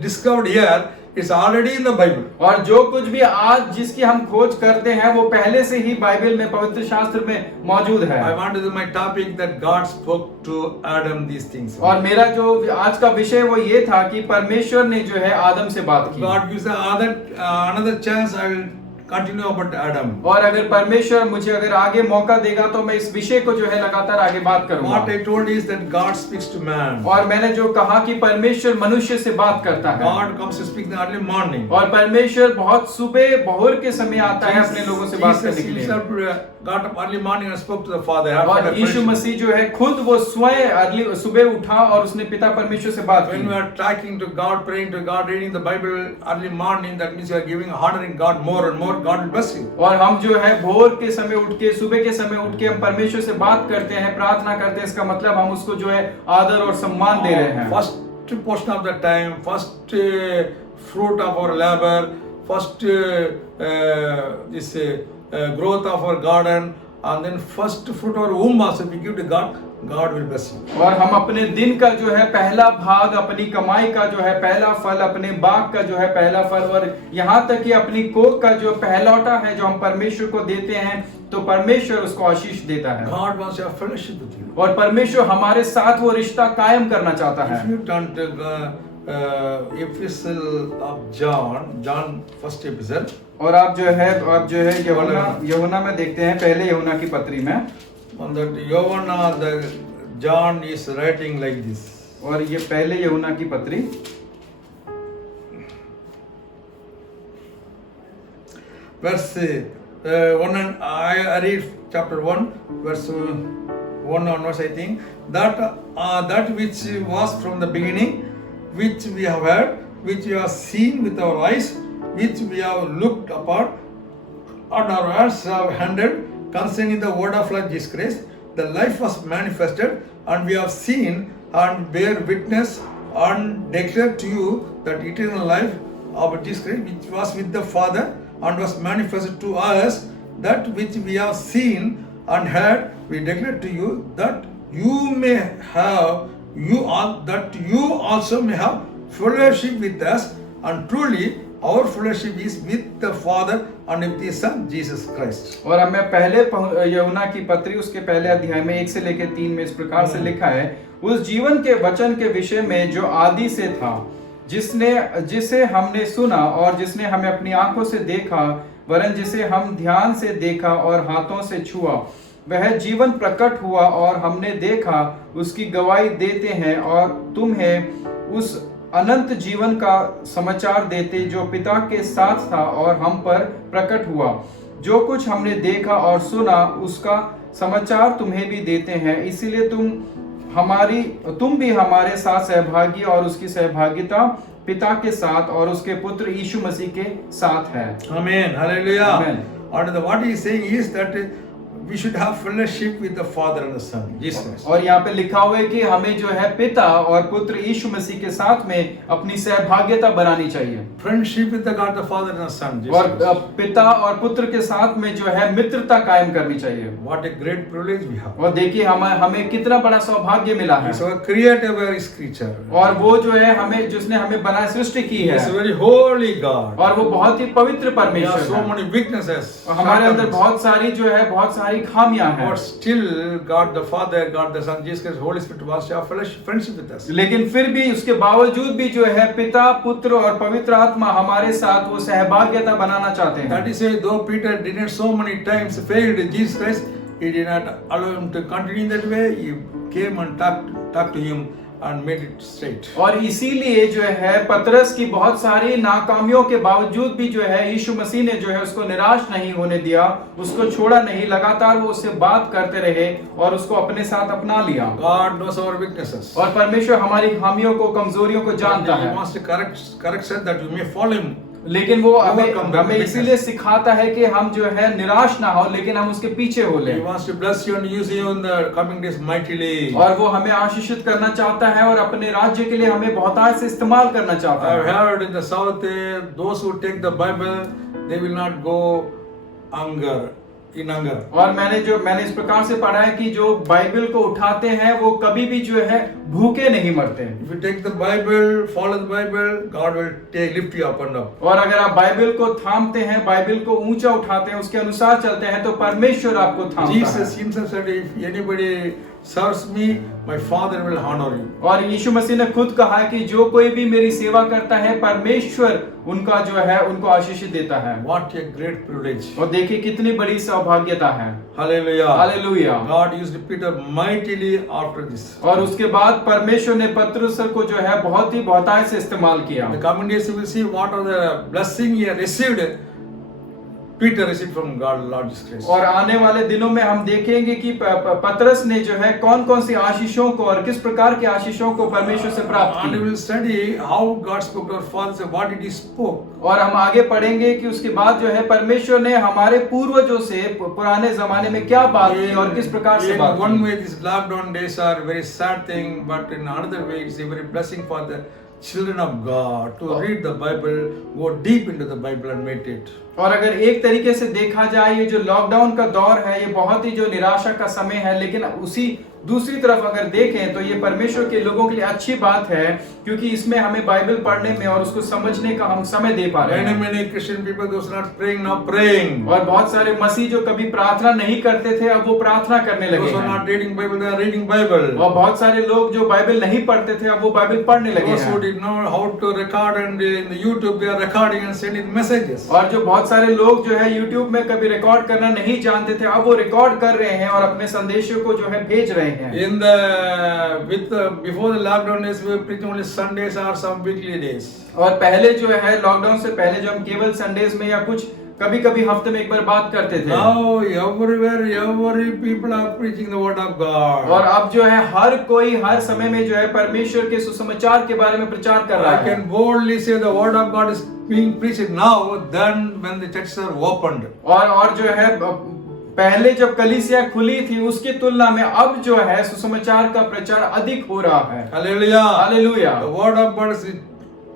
discovered here is already in the Bible. और जो कुछ भी आज जिसकी हम खोज करते हैं वो पहले से ही बाइबल में, पवित्र शास्त्र में मौजूद है। I want to do my topic that God spoke to Adam these things. और मेरा जो आज का विषय वो ये था कि परमेश्वर ने जो है आदम से बात की। God gives another chance. I will continue about Adam. और अगर परमेश्वर मुझे अगर आगे मौका देगा तो मैं इस विषय को जो है लगातार आगे बात करूंगा। What I told is that God speaks to man. और मैंने जो कहा कि परमेश्वर मनुष्य से बात करता है। God comes to speak in the early morning. और परमेश्वर बहुत सुबह भोर के समय आता है अपने लोगों से बात करने के लिए। got up early morning and spoke to the Father. और यीशु मसीह जो है खुद वो स्वयं सुबह उठा और उसने पिता परमेश्वर से बात की। When we are talking to God, praying to God, reading the Bible early morning, that means you are giving honoring God more and more. God will bless you. और हम जो है भोर के समय उठ के, सुबह के समय उठ के हम परमेश्वर से बात करते हैं, प्रार्थना करते हैं, इसका मतलब हम उसको जो है आदर और सम्मान दे रहे हैं। First portion of the time, first fruit of our labor, first this growth of our garden, and then first fruit of our womb also we give to God, God will bless you. और हम अपने दिन का जो है पहला भाग, अपनी कमाई का जो है पहला फल, अपने बाग का जो है पहला फल, और यहाँ तक कि अपनी कोख का जो पहलौटा है जो हम परमेश्वर को देते हैं, तो परमेश्वर उसको आशीष देता है। God wants to have fellowship with you. और परमेश्वर हमारे साथ वो रिश्ता कायम करना चाहता है। If you turn to epistle of John first epistle, और आप जो है यूहन्ना में देखते हैं, पहले यूहन्ना की पत्री में on that Yovana, the John is writing like this. और ये पहले यूहन्ना की पत्री Verse 1 and I read chapter 1, verse 1 onwards, I think. That which was from the beginning, which we have heard, which we have seen with our eyes, which we have looked upon, and our hands have handled concerning the word of life, Jesus Christ. The life was manifested, and we have seen and bear witness and declare to you that eternal life of Jesus Christ, which was with the Father and was manifested to us. That which we have seen and heard, we declare to you, that you may have that you also may have fellowship with us, and truly our fellowship is with the Father and with His Son Jesus Christ. और अब मैं पहले यूहन्ना की पत्री उसके पहले अध्याय में 1 से लेकर 3 में इस प्रकार से लिखा है, उस जीवन के वचन के विषय में जो आदि से था, जिसे हमने सुना और जिसने हमें अपनी आंखों से देखा, वरन जिसे हम ध्यान से देखा और हाथों से छुआ, वह जीवन प्रकट हुआ और हमने देखा, उसकी गवाही देते हैं और तुम्हें उस अनंत जीवन का समाचार देते जो पिता के साथ था और हम पर प्रकट हुआ। जो कुछ हमने देखा और सुना उसका समाचार तुम्हें भी देते हैं, इसीलिए तुम भी हमारे साथ सहभागी और उसकी सहभागिता पिता के साथ और उसके पुत्र यीशु मसीह के साथ है। Amen. Hallelujah. Amen. And what he is saying is that we should have fellowship with the Father and the Son, Jesus Christ. और यहाँ पे लिखा हुआ है कि हमें जो है पिता और पुत्र यीशु मसीह के साथ में अपनी सहभागिता बनानी चाहिए। Friendship with the God, the Father and the Son, Jesus और Christ. पिता और पुत्र के साथ में जो है मित्रता कायम करनी चाहिए। What a great privilege we have. और देखिए हमें कितना बड़ा सौभाग्य मिला है। He's our creator, we are His creature. और वो जो है जिसने हमें बनाया, सृष्टि की He है, is a very holy God. और वो बहुत ही पवित्र We have परमेश्वर so है। many weaknesses. और हमारे अंदर shortcomings. बहुत सारी खामियां हैं। But still, God the Father, God the Son, Jesus Christ, Holy Spirit wants to have friendship with us. लेकिन फिर भी उसके बावजूद भी जो है पिता, पुत्र और पवित्र आत्मा हमारे साथ वो सहभागिता बनाना चाहते हैं। That is why though Peter did so many times failed Jesus Christ, he did not allow him to continue in that way. He came and talked to him and made it straight. और इसीलिए जो है पतरस की बहुत सारी नाकामियों के बावजूद भी जो है यीशु मसीह ने जो है उसको निराश नहीं होने दिया, उसको छोड़ा नहीं, लगातार वो उससे बात करते रहे और उसको अपने साथ अपना लिया। God knows our weaknesses. और परमेश्वर हमारी खामियों को, कमजोरियों को जानता He है, wants to correct us that we may follow Him. लेकिन वो Overcome the हमें weakness. इसीलिए सिखाता है कि हम जो है निराश ना हो, लेकिन हम उसके पीछे हो He ले। wants to bless you and use you in the coming days mightily. और वो हमें आशीषित करना चाहता है और अपने राज्य के लिए हमें बहुतायत से इस्तेमाल करना चाहता I have है। heard in the south, those who take the Bible, they will not go in anger. और मैंने इस प्रकार से पढ़ा है कि जो बाइबल को उठाते हैं वो कभी भी जो है भूखे नहीं मरते। If you take the Bible, follow the Bible, God will lift you up and up. और अगर आप बाइबल को थामते हैं, बाइबल को ऊंचा उठाते हैं, उसके अनुसार चलते हैं, तो परमेश्वर आपको थामता Jesus है। himself said, if anybody serves me, my Father will honor you. और यीशु मसीह ने खुद कहा है कि जो कोई भी मेरी सेवा करता है, परमेश्वर उनका जो है उनको आशीष देता है। What a great privilege. और देखिए कितनी बड़ी सौभाग्यता है। Hallelujah. Hallelujah. God used Peter mightily after this. और उसके बाद परमेश्वर ने पतरस को जो है बहुत ही बहुतायत से इस्तेमाल किया। The coming days you will see what are the blessing he had received. Peter received from God, Lord Jesus Christ. और आने वाले दिनों में हम देखेंगे कि पतरस ने जो है कौन-कौन सी आशीषों को और किस प्रकार के आशीषों को परमेश्वर से प्राप्त And we की। will study how God spoke to our fathers, what did He spoke. और हम आगे पढ़ेंगे कि उसके बाद जो है परमेश्वर ने हमारे पूर्वजों से पुराने जमाने में क्या बात की और किस प्रकार से बात In one की। way, these lockdown days are very sad thing, but in another way, it's a very blessing for the children of God to read the Bible, go deep into the Bible and meditate. और अगर एक तरीके से देखा जाए ये जो लॉकडाउन का दौर है, ये बहुत ही जो निराशा का समय है, लेकिन उसी दूसरी तरफ अगर देखें तो ये परमेश्वर के लोगों के लिए अच्छी बात है, क्योंकि इसमें हमें बाइबल पढ़ने में और उसको समझने का हम समय दे पा रहे हैं। Many Christian people those not praying now praying. और बहुत सारे मसीह जो कभी प्रार्थना नहीं करते थे, अब वो प्रार्थना करने लगे Those who are हैं। not reading Bible, they are reading Bible. और बहुत सारे लोग जो बाइबल नहीं पढ़ते थे, अब वो बाइबल पढ़ने लगे Those who हैं। did not know how to record and in the YouTube they are recording and sending messages. और जो बहुत सारे लोग जो है YouTube में कभी रिकॉर्ड करना नहीं जानते थे, अब वो रिकॉर्ड कर रहे हैं और अपने संदेशों को जो है भेज रहे हैं। In the before the lockdown days we were preaching only Sundays or some weekly days. और पहले जो है लॉकडाउन से पहले जो हम केवल संडेज में या कुछ कभी कभी हफ्ते में एक बार बात करते थे। Now everywhere every people are preaching the word of God. और अब जो है हर कोई हर समय में जो है परमेश्वर के सुसमाचार के बारे में प्रचार कर रहा I है। can boldly say the word of God is being preached now than when the churches are opened. और जो है पहले जब कलीसिया खुली थी उसकी तुलना में अब जो है सुसमाचार का प्रचार अधिक हो रहा है। Hallelujah. Hallelujah. The word of God is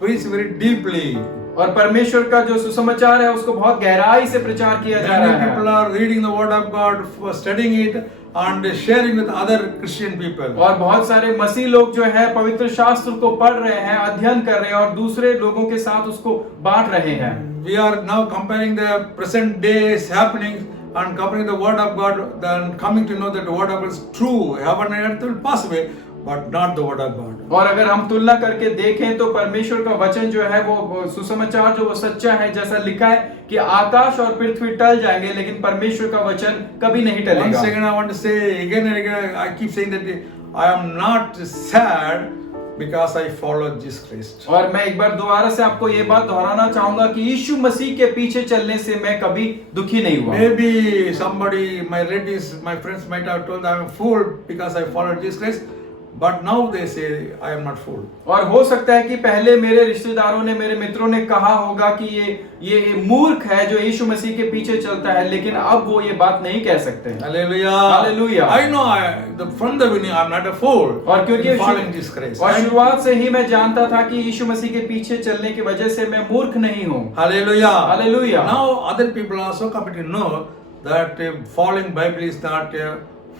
preached very deeply. और परमेश्वर का जो सुसमाचार है उसको बहुत गहराई से प्रचार किया जा Many रहा people है। are reading the word of God, studying it and sharing with other Christian people. और बहुत सारे मसीह लोग जो है पवित्र शास्त्र को पढ़ रहे हैं, अध्ययन कर रहे हैं और दूसरे लोगों के साथ उसको बांट रहे हैं। We are now comparing the present days happenings and comparing the word of God, then coming to know that the word of God is true. Heaven and earth will pass away, but not the word of God. और अगर हम तुलना करके देखें तो परमेश्वर का वचन जो है वो सुसमाचार जो वो सच्चा है, जैसा लिखा है कि आकाश और पृथ्वी टल जाएंगे लेकिन परमेश्वर का वचन कभी नहीं Once टलेगा। again, I want to say again and again, I keep saying that I am not sad because I follow Jesus Christ. और मैं एक बार दोबारा से आपको ये बात दोहराना चाहूंगा कि यीशु मसीह के पीछे चलने से मैं कभी दुखी नहीं हुआ। Maybe somebody, my relatives, my friends might have told I am a fool because I followed Jesus Christ. But now they say I am not fool. और हो सकता है कि पहले मेरे रिश्तेदारों ने, मेरे मित्रों ने कहा होगा कि ये मूर्ख है जो यीशु मसीह के पीछे चलता है, लेकिन अब वो ये बात नहीं कह सकते। Hallelujah. Hallelujah. I know from the beginning I am not a fool. और क्योंकि following Jesus Christ. और शुरुआत से ही मैं जानता था कि यीशु मसीह के पीछे चलने की वजह से मैं मूर्ख नहीं हूँ। Hallelujah. Hallelujah. Now other people also come to know that following Bible is not a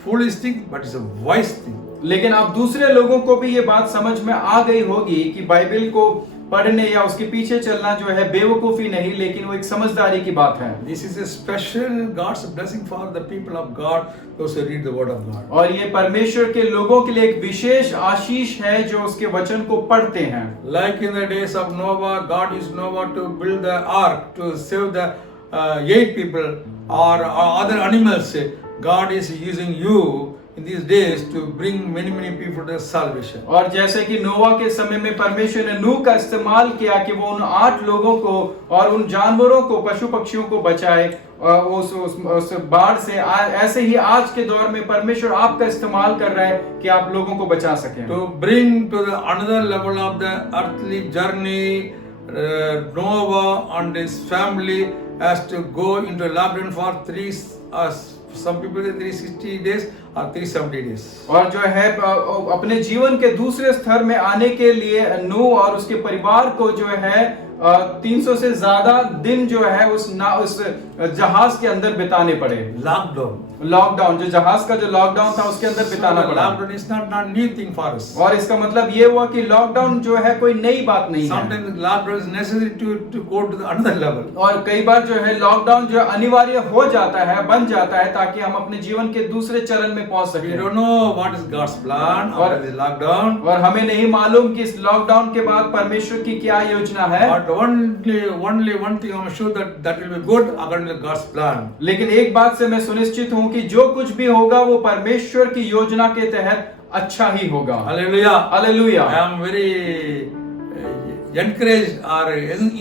foolish thing, but it's a wise thing. लेकिन अब दूसरे लोगों को भी ये बात समझ में आ गई होगी कि बाइबल को पढ़ने या उसके पीछे चलना जो है बेवकूफी नहीं, लेकिन वो एक समझदारी की बात है। This is a special God's blessing for the people of God, those who read the word of God. और ये परमेश्वर के लोगों के लिए एक विशेष आशीष है जो उसके वचन को पढ़ते हैं। Like in the days of Noah, God used Noah to build the ark to save the 8 people or other animals. God is using you in these days to bring many people to salvation. और जैसे कि नोवा के समय में परमेश्वर ने नूह का इस्तेमाल किया कि वो उन 8 लोगों को और उन जानवरों को, पशु पक्षियों को बचाए उस बाढ़ से, ऐसे ही आज के दौर में परमेश्वर आपका इस्तेमाल कर रहा है कि आप लोगों को बचा सकें। To bring to the another level of the earthly journey, Noah and his family has to go into lockdown for some people 360 days or 370 days. और जो है अपने जीवन के दूसरे स्तर में आने के लिए नूह और उसके परिवार को जो है 300 से ज्यादा दिन जो है उस जहाज के अंदर बिताने पड़े। लॉकडाउन जो जहाज का जो लॉकडाउन था उसके अंदर बिताना पड़ा। Lockdown is not new thing for us. और इसका मतलब ये हुआ कि लॉकडाउन जो है कोई नई बात नहीं है। Sometimes lockdown is necessary to go to the another level. और कई बार जो है लॉकडाउन जो अनिवार्य हो जाता है, बन जाता है, ताकि हम अपने जीवन के दूसरे चरण में पहुंच We सकें। don't know what is God's plan after the lockdown. और हमें नहीं मालूम कि इस लॉकडाउन के बाद परमेश्वर की क्या योजना है। But only one thing I'm sure that will be good according to God's plan. लेकिन एक बात से मैं सुनिश्चित हूं कि जो कुछ भी होगा वो परमेश्वर की योजना के तहत अच्छा ही होगा। Hallelujah. Hallelujah. I am very encouraged or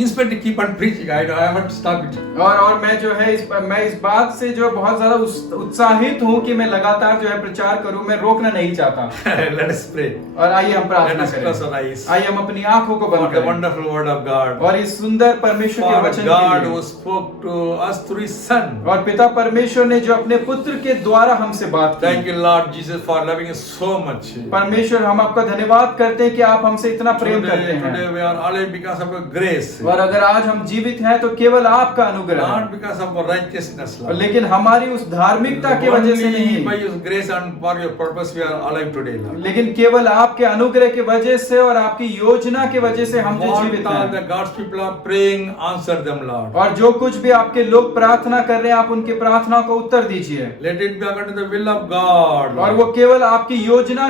inspired to keep on preaching. I haven't stopped it. और मैं जो है मैं इस बात से जो बहुत ज्यादा उत्साहित हूं कि मैं लगातार जो है प्रचार करूं, मैं रोकना नहीं चाहता। Let us pray. और आइए हम Let प्रार्थना us close our करें। eyes. आइए हम अपनी आंखों को For बंद the करें wonderful word of God. और इस सुंदर परमेश्वर के For वचन God के who लिए, spoke to us through His Son. और पिता परमेश्वर ने जो अपने पुत्र के द्वारा हमसे बात Thank की। you, Lord Jesus, for loving us so much. परमेश्वर हम आपका धन्यवाद करते हैं कि आप हमसे इतना प्रेम करते Today हैं। we are alive because of your grace, और अगर आज हम जीवित हैं तो केवल आपका अनुग्रह है, not because of our righteousness, Lord. लेकिन हमारी उस धार्मिकता की वजह से Only नहीं, by your grace and for your purpose we are alive today, Lord. लेकिन केवल आपके अनुग्रह की वजह से और आपकी योजना की वजह से हम जो What जीवित all हैं। the God's people are praying, answer them, Lord. और जो कुछ भी आपके लोग प्रार्थना कर रहे हैं, आप उनकी प्रार्थना को उत्तर दीजिए, Let it be according to the will of God, और Lord. वो केवल आपकी योजना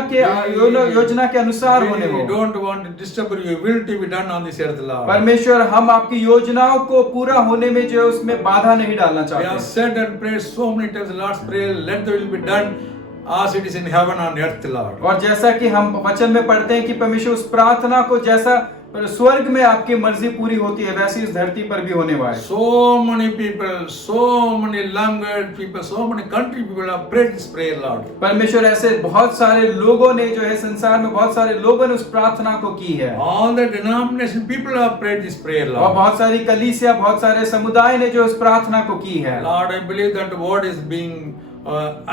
के अनुसार होने We हो। don't want to disturb your will to be done on this earth, Lord. परमेश्वर, हम आपकी योजनाओं को पूरा होने में जो है उसमें बाधा नहीं डालना We चाहते। have said and prayed so many times, Lord's Prayer, let the will be done as it is in heaven on earth, Lord. और जैसा कि हम वचन में पढ़ते हैं कि परमेश्वर उस प्रार्थना को जैसा स्वर्ग में आपकी मर्जी पूरी होती है वैसी इस धरती पर भी होने वाली है। So many people, so many language people, so many country people have prayed this prayer, Lord. परमेश्वर, ऐसे बहुत सारे लोगों ने जो है संसार में बहुत सारे लोगों ने उस प्रार्थना को की है, All the denomination people have prayed this prayer, और Lord. बहुत सारी कलीसिया, बहुत सारे समुदाय ने जो उस प्रार्थना को की है। Lord, I believe that word is being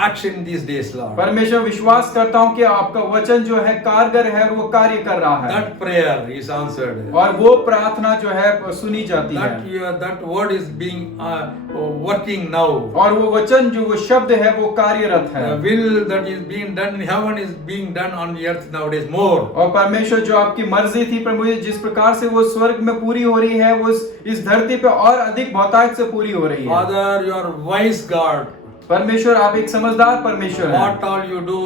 action these days, Lord. परमेश्वर, विश्वास करता हूँ कि आपका वचन जो है कारगर है और वो कार्य कर रहा है, That prayer is answered. और वो प्रार्थना जो है सुनी जाती है, That word is being working now. और वो वचन जो वो शब्द है वो कार्यरत है। The will that is being done in heaven is being done on the earth nowadays more. और परमेश्वर, जो आपकी मर्जी थी प्रभु, जिस प्रकार से वो स्वर्ग में पूरी हो रही है, वो इस धरती पे और अधिक बहुतायत से पूरी हो रही है। Father, you are wise God. परमेश्वर, आप एक समझदार परमेश्वर हैं, What all you do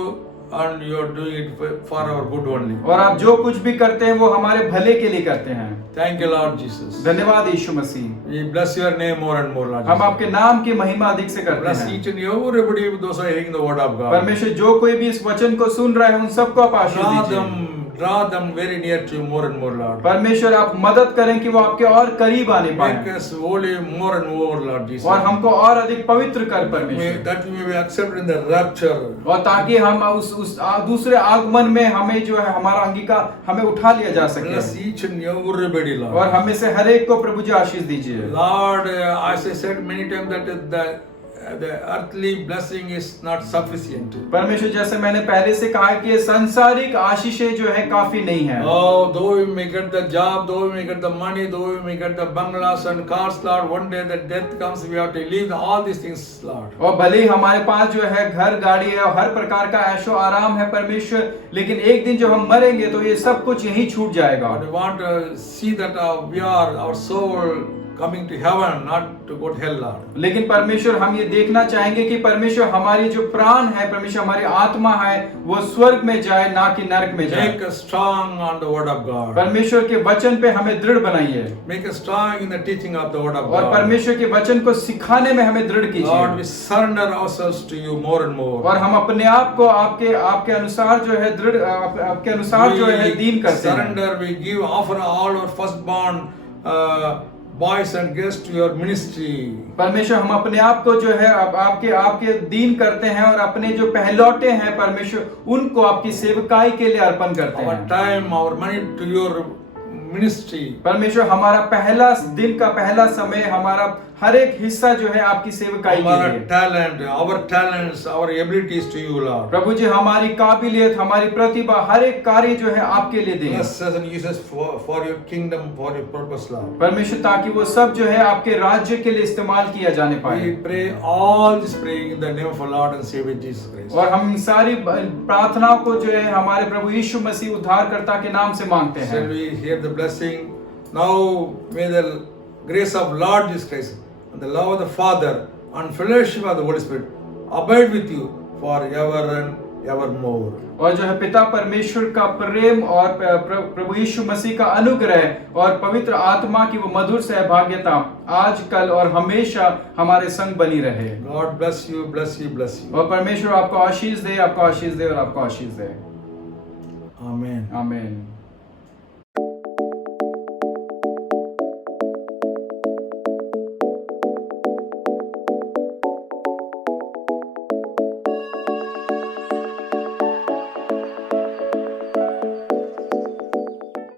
and you are doing it for our good only. और आप जो कुछ भी करते हैं वो हमारे भले के लिए करते हैं। Thank you, Lord Jesus. धन्यवाद यीशु मसीह, We bless your name more and more, Lord हम Jesus. आपके नाम की महिमा अधिक से करते Bless हैं। each and everybody, those who are hearing the word of God. परमेश्वर, जो कोई भी इस वचन को सुन रहे हैं उन सबको आप आशीष Draw them very near to you more and more, Lord. परमेश्वर, आप मदद करें कि वो आपके और करीब आने Make पाए, us holy more and more, Lord Jesus. और हमको और अधिक पवित्र कर परमेश्वर, That we may be accepted in the rapture. और ताकि हम उस दूसरे आगमन में हमें जो है हमारा अंगीकार हमें उठा लिया जा सके, Bless each and everybody, Lord. और हमें से हर एक को प्रभु जी आशीष दीजिए। Lord, as I said many times that the earthly blessing is not sufficient. परमेश्वर, जैसे मैंने पहले से कहा कि ये सांसारिक आशीषें जो है काफी नहीं है। Oh, though we may get the job, though we may get the money, though we may get the bungalows and cars, Lord, one day the death comes, we have to leave all these things, Lord. और भले ही हमारे पास जो है घर, गाड़ी है और हर प्रकार का ऐशो आराम है परमेश्वर, लेकिन एक दिन जब हम मरेंगे तो ये सब कुछ यहीं छूट जाएगा। But we want to see that our soul coming to heaven, not to go to hell, Lord. लेकिन परमेश्वर, हम ये देखना चाहेंगे कि परमेश्वर हमारी जो प्राण है, परमेश्वर हमारी आत्मा है, वो स्वर्ग में जाए, ना कि नरक में जाए। Make us strong on the word of God. परमेश्वर के वचन पे हमें दृढ़ बनाइए, Make us strong in the teaching of the word of और God. परमेश्वर के वचन को सिखाने में हमें दृढ़ Lord, कीजिए, we surrender ourselves to you more and more. और हम अपने आप को आपके अनुसार जो है दृढ़ आपके अनुसार जो है दीन करते हैं। Surrender, we give, offer all our firstborn boys and girls to your ministry. परमेश्वर, हम अपने आप को जो है आपके दीन करते हैं, और अपने जो पहलौटे हैं परमेश्वर उनको आपकी सेवकाई के लिए अर्पण करते Our हैं। time, our money to your ministry. परमेश्वर, हमारा पहला दिन का पहला समय, हमारा हर एक हिस्सा जो है आपकी सेवकाई के Our लिए। talent, our talents, our abilities to you, Lord. प्रभु जी, हमारी काबिलियत, हमारी प्रतिभा, हर एक कार्य जो है आपके लिए दें Bless us and use us for your kingdom, for your purpose, Lord. परमेश्वर, ताकि वो सब जो है आपके राज्य के लिए इस्तेमाल किया जाने We पाए। pray all this praying in the name of our Lord and Savior Jesus Christ. और हम इन सारी प्रार्थनाओं को जो है हमारे प्रभु यीशु मसीह उद्धारकर्ता के नाम से मांगते Shall हैं। we hear the blessing? Now may the grace of Lord Jesus Christ and the love of the Father and fellowship of the Holy Spirit abide with you forever and evermore. और जो है पिता परमेश्वर का प्रेम और प्रभु यीशु मसीह का अनुग्रह और पवित्र आत्मा की वो मधुर सहभागिता आज, कल और हमेशा हमारे संग बनी रहे। God bless you, bless you, bless you. और परमेश्वर आपको आशीष दे, आपको आशीष दे और आपको आशीष दे। Amen. आमीन।